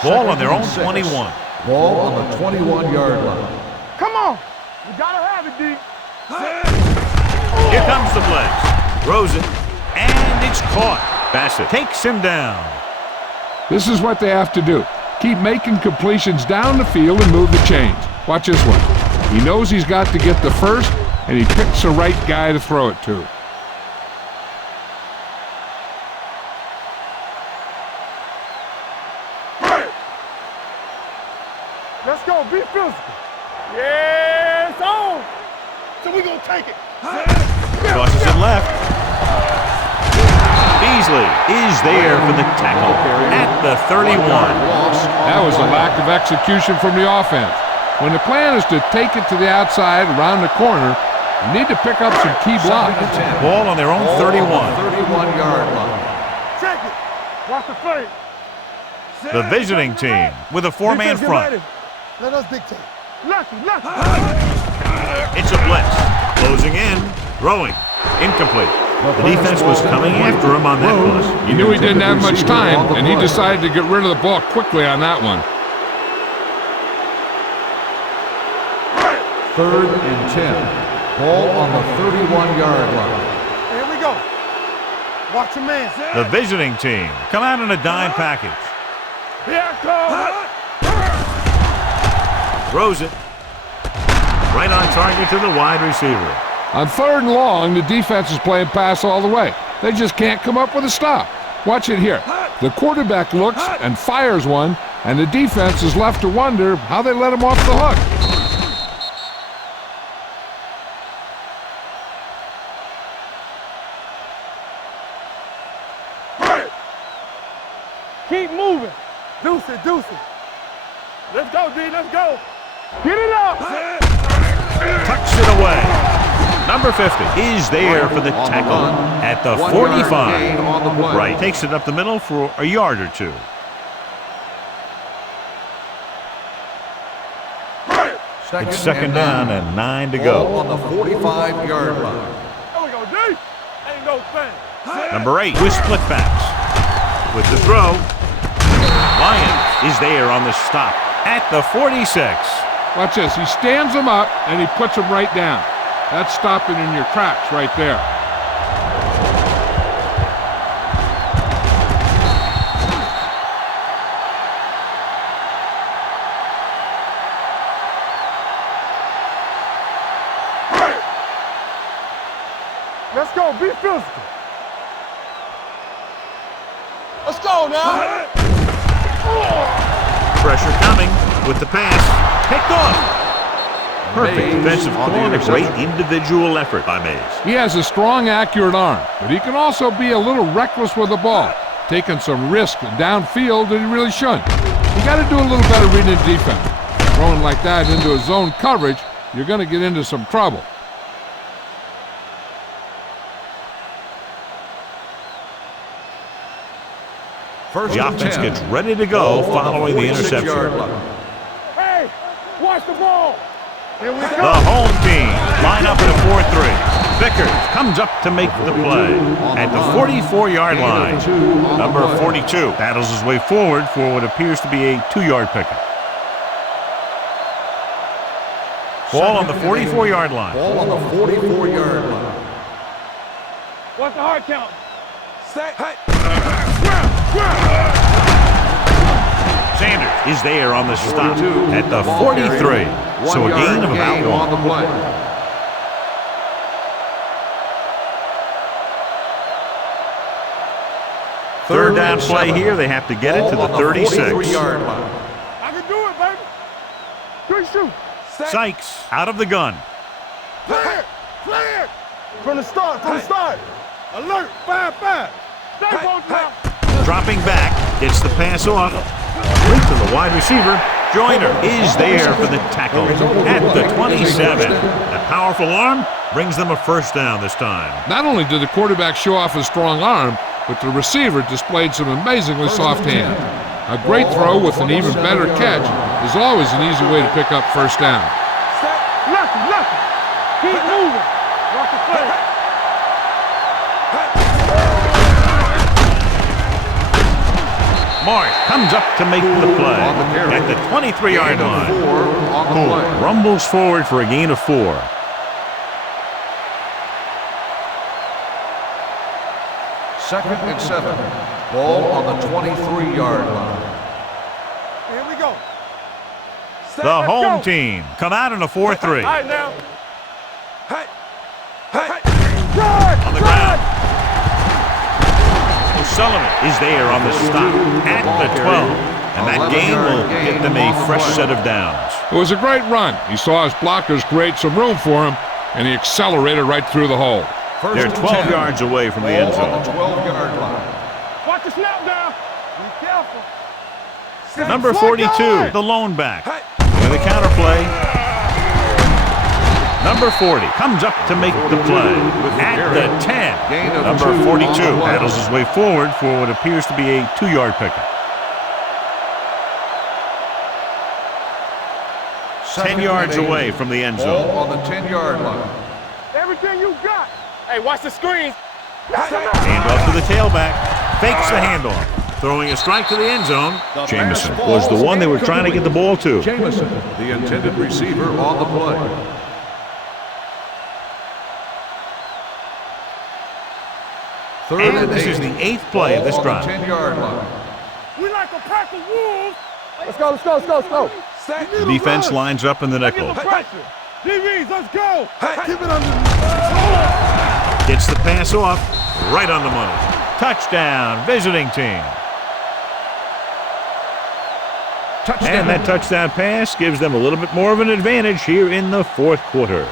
Ball on their own 21. Ball on the 21-yard line. Come on. You gotta have it, D. Here comes the blitz. Throws it. And it's caught. Bassett takes him down. This is what they have to do. Keep making completions down the field and move the chains. Watch this one. He knows he's got to get the first, and he picks the right guy to throw it to. Let's go. Be physical. Yeah, it's on. So we gonna take it. Crosses it left. Beasley is there for the tackle at the 31. That was a lack of execution from the offense. When the plan is to take it to the outside around the corner, you need to pick up some key blocks. Ball on their own 31. 31-yard line. Check it. Watch the fake. The visiting team with a 4-man front. Let us dictate. Lucky. It's a blitz. Closing in. Throwing. Incomplete. The defense was coming after him on that play. He knew he didn't have much time, and he decided to get rid of the ball quickly on that one. 3rd and 10. Ball on the 31-yard line. Here we go. 3rd and 10. Ball on the 31-yard line. Come on. You gotta have it, D. Here we go. 3rd and 10. Ball on the 31-yard line. Come on. You gotta have it, D. Here we go. 3rd and 10. Ball on the 31-yard line. Here we go. Watch your man. The visiting team come out in a dime package. Here I come. Throws it. Right on target to the wide receiver. On 3rd and long, the defense is playing pass all the way. They just can't come up with a stop. Watch it here. The quarterback looks and fires one, and the defense is left to wonder how they let him off the hook. Keep moving. Deuce it, deuce it. Let's go, D, let's go. Get it up. Tucks it away. Number 50 is there for the tackle at the 45. Right, takes it up the middle for a yard or two. It's 2nd down and 9 to go. On the 45-yard line. There we go, D. Ain't no thing. Number 8 with split backs. With the throw, Lyons is there on the stop at the 46. Watch this. He stands him up, and he puts him right down. That's stopping in your tracks right there. Let's go, be physical. Let's go now. Pressure coming with the pass. Picked off. Perfect defensive call and a great individual effort by Mays. He has a strong, accurate arm, but he can also be a little reckless with the ball, taking some risk downfield that he really shouldn't. You got to do a little better reading the defense. Throwing like that into a zone coverage, you're going to get into some trouble. The offense gets ready to go following the interception. Hey, watch the ball. Here we go. The home team line up in a 4-3. Vickers comes up to make the play at the 44-yard line. Number 42 battles his way forward for what appears to be a 2-yard pickup. Ball on the 44-yard line. Ball on the 44-yard line. What's the hard count? Set. Sanders is there on the stop at the 43. So a gain of about 1. On the play. Third down play here. They have to get it to the 36. 43-yard line. I can do it, baby. Quick shoot. Sykes out of the gun. Clear. Clear. From the start. Alert. 5-5. Stay on now. Dropping back, gets the pass off. Complete to the wide receiver. Joyner is there for the tackle at the 27. That powerful arm brings them a first down this time. Not only did the quarterback show off his strong arm, but the receiver displayed some amazingly soft hands. A great throw with an even better catch is always an easy way to pick up first down. Lucky. Keep moving. Watch the play. Marsh comes up to make the play at the 23-yard line. Poole rumbles forward for a gain of 4. Second and 7. Ball on the 23-yard line. Here we go. The home team come out in a 4-3. All right, now. On the ground. O'Sullivan is there on the stop at the 12. And that gain will get them a fresh set of downs. It was a great run. He saw his blockers create some room for him, and he accelerated right through the hole. They're 12 yards away from the end zone. On the 12-yard line. Watch the snap down. Be careful. Number 42, the lone back. With a counterplay. Number 40 comes up to make the play at the 10. Number 42 battles his way forward for what appears to be a 2-yard pickup. 10 yards away from the end zone. Ball on the 10-yard line. Everything you got. Hey, watch the screen. Handoff to the tailback. Fakes the handoff. Throwing a strike to the end zone. Jameson was the one they were trying to get the ball to. Jameson, the intended receiver on the play. And this is the 8th play of this drive. 10-yard line. We like a pack of wolves. Let's go, let's go, let's go, let's go. The defense lines up in the nickel. Pressure. DBs, let's go. Keep it under. Gets the pass off. Right on the money. Touchdown, visiting team. And that touchdown pass gives them a little bit more of an advantage here in the 4th quarter.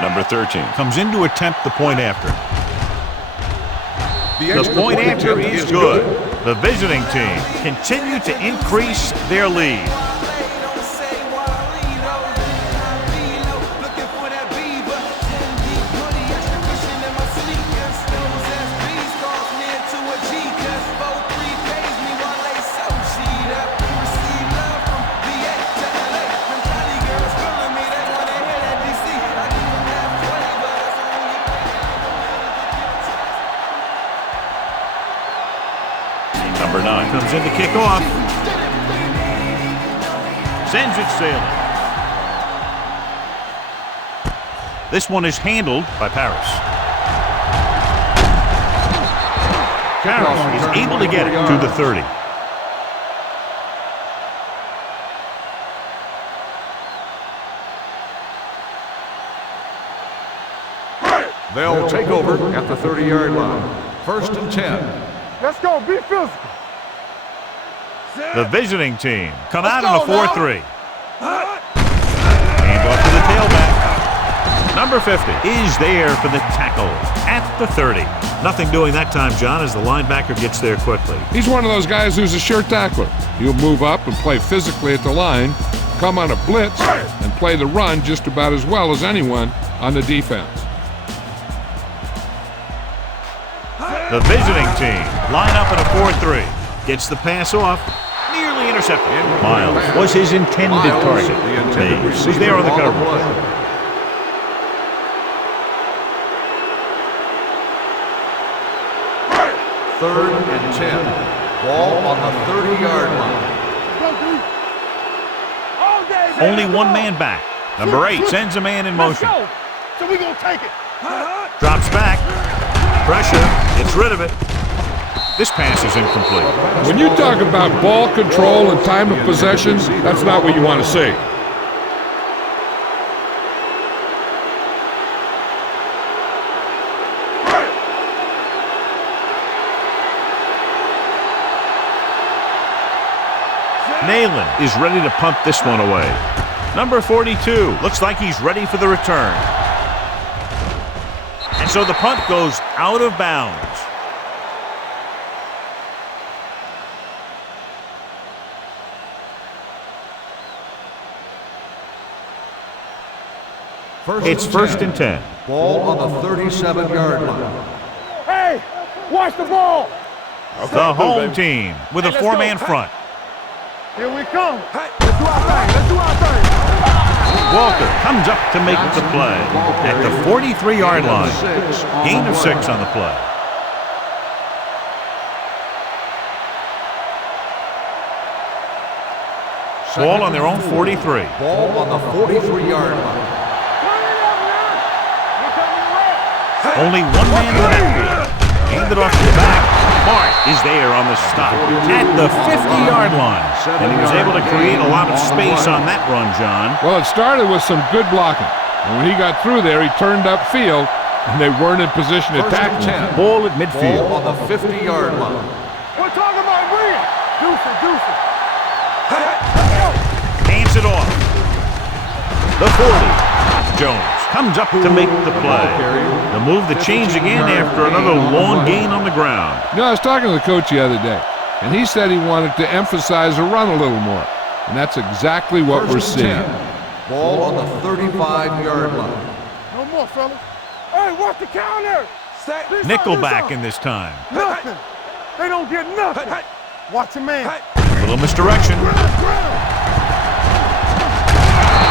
Number 13 comes in to attempt the point after. The point after is good. The visiting team continue to increase their lead. Number 9 comes in to kick off. Sends it sailing. This one is handled by Paris. Paris is able to get it to the 30. They'll take over at the 30-yard line. 1st and 10. Let's go. Be physical. The visiting team come out in a 4-3. Hand off to the tailback. Number 50 is there for the tackle at the 30. Nothing doing that time, John, as the linebacker gets there quickly. He's one of those guys who's a sure tackler. He'll move up and play physically at the line, come on a blitz, and play the run just about as well as anyone on the defense. The visiting team line up in a 4-3. Gets the pass off. Nearly intercepted. Miles was his intended target. He's there on the cover. 3rd and 10. Ball on the 30-yard line. Only one man back. Number 8 sends a man in motion. So we're going to take it. Drops back. Pressure. Gets rid of it. This pass is incomplete. When you talk about ball control and time of possession, that's not what you want to see. Nayland is ready to punt this one away. Number 42 looks like he's ready for the return. And so the punt goes out of bounds. It's 1st and 10. Ball on the 37-yard line. Hey, watch the ball. The home team with a 4-man front. Here we come. Hey, let's do our thing. Let's do our thing. Walker comes up to make the play at the 43-yard line. Gain of 6 on the play. Ball on their own 43. Ball on the 43-yard line. Only one man in the backfield. Handed off to the back. Mark is there on the stop at the 50-yard line. And he was able to create a lot of space on that run, John. Well, it started with some good blocking. And when he got through there, he turned upfield, and they weren't in position to tackle him. Ball at midfield. Ball on the 50-yard line. We're talking about bringing. Deuce it. Hands it off. The 40. Jones comes up to make the play. The move the chains again after another long gain on the ground. You know, I was talking to the coach the other day, and he said he wanted to emphasize the run a little more. And that's exactly what we're seeing. Ball on the 35-yard line. No more, fellas. Hey, watch the counter. Nickelback in this time. Nothing. They don't get nothing. Watch a man. Little misdirection.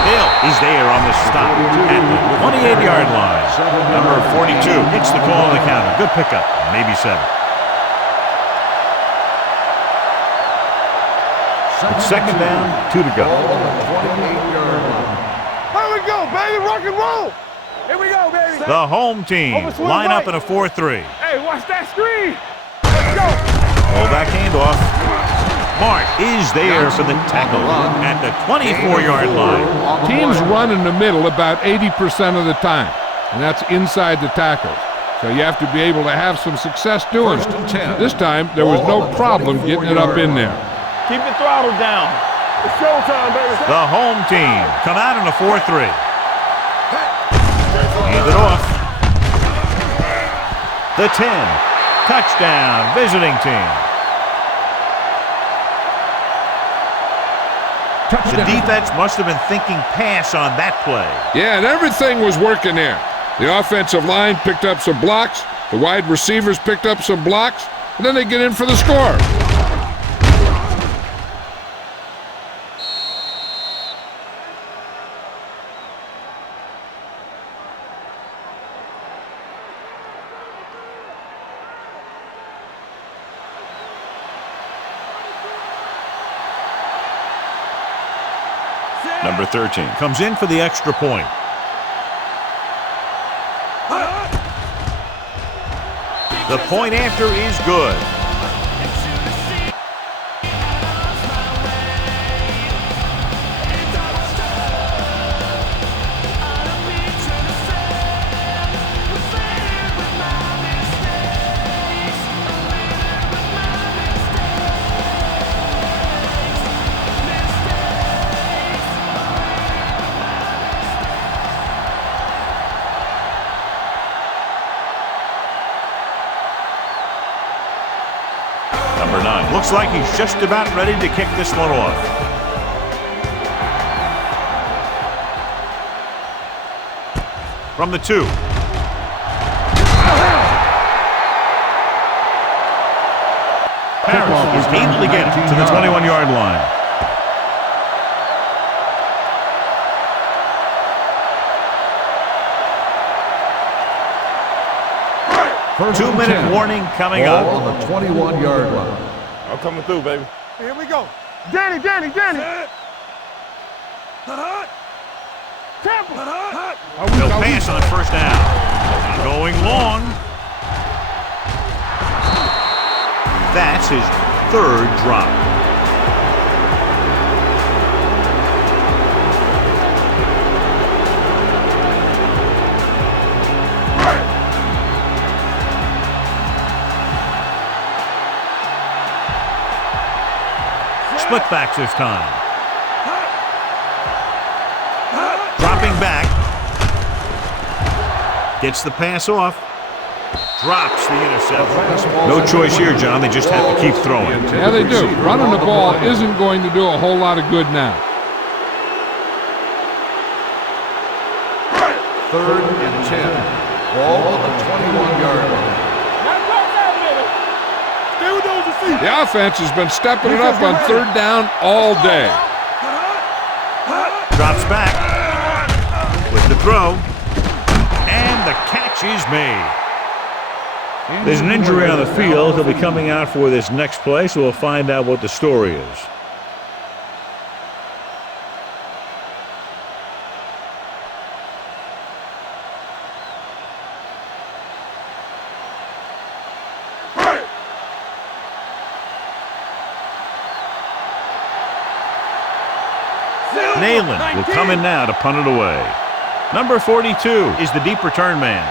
Hill is there on the stop at the 28-yard line. Number 42 hits the call on the counter. Good pickup, maybe 7. It's second down, 2 to go. Here we go, baby, rock and roll. Here we go, baby. The home team line up in a 4-3. Hey, watch that screen. Let's go. Fullback handoff. Mark is there for the tackle at the 24-yard line. Teams run in the middle about 80% of the time, and that's inside the tackles. So you have to be able to have some success doing it. This time, there was no problem getting it up in there. Keep the throttle down. It's showtime, baby. The home team come out in a 4-3. Hand it off. The 10. Touchdown, visiting team. The defense must have been thinking pass on that play. Yeah, and everything was working there. The offensive line picked up some blocks, the wide receivers picked up some blocks, and then they get in for the score. Number 13 comes in for the extra point. The point after is good. Number 9 looks like he's just about ready to kick this one off. From the 2. Harris is able to get it to the 21-yard line. First 2-minute warning coming up. On the 21-yard line. I'm coming through, baby. Here we go. Danny. Temple. No pass on first down. Going long. That's his 3rd drop. Split backs this time. Dropping back. Gets the pass off. Drops the interception. No choice here, John. They just have to keep throwing. Yeah, they do. Running the ball isn't going to do a whole lot of good now. 3rd and 10. Ball on the 21-yard line. The offense has been stepping it up on 3rd down all day. Drops back with the throw, and the catch is made. There's an injury on the field. He'll be coming out for this next play, so we'll find out what the story is. Nayland will come in now to punt it away. Number 42 is the deep return man.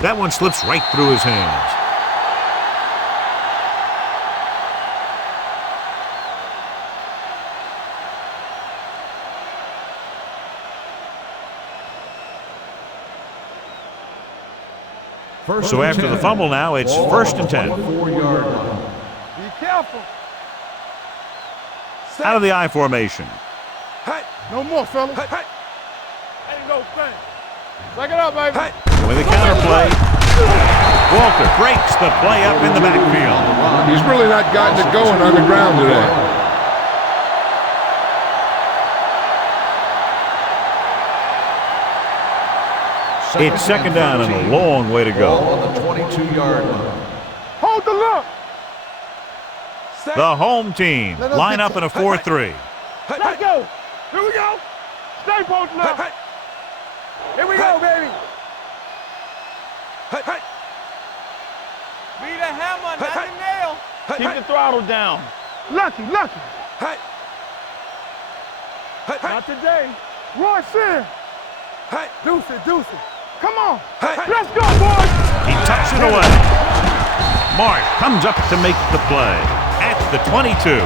That one slips right through his hands. So after the fumble now, it's 1st and 10. 4-yard line. Be careful. Out of the I formation. Hey, no more, fella. Hey, hey. There you go, Frank. Back it up, baby. Hey. With the counter play. Walter breaks the play up in the backfield. He's really not gotten it going on the ground today. It's second down and a long way to go. Ball on the 22-yard line. Hold the look. The home team line up in a 4-3. Let's go. Here we go. Stay posted up. Here we go, baby. Be the hammer, not the nail. Keep the throttle down. Lucky. Not today. Roy Sin. Deuce. Come on. Let's go, boys. He tucks it away. Mark comes up to make the play at the 22.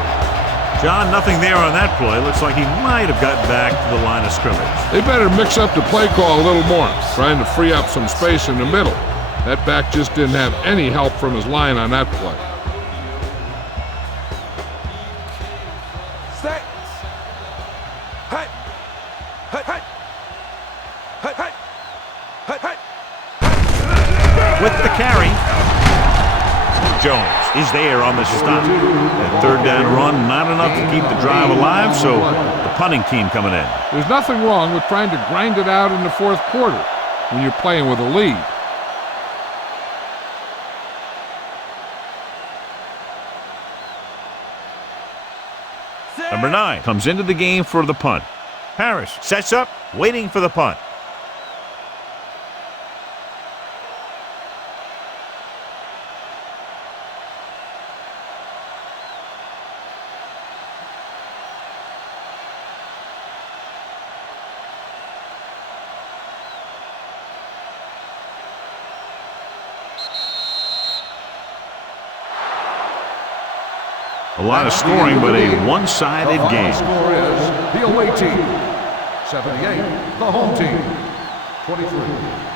John, nothing there on that play. Looks like he might have gotten back to the line of scrimmage. They better mix up the play call a little more, trying to free up some space in the middle. That back just didn't have any help from his line on that play. With the carry, Jones is there on the stop. That third down run, not enough to keep the drive alive, so the punting team coming in. There's nothing wrong with trying to grind it out in the fourth quarter when you're playing with a lead. Number 9 comes into the game for the punt. Harris sets up, waiting for the punt. A lot of scoring, but a one-sided game. The score is the away team 78, the home team 23.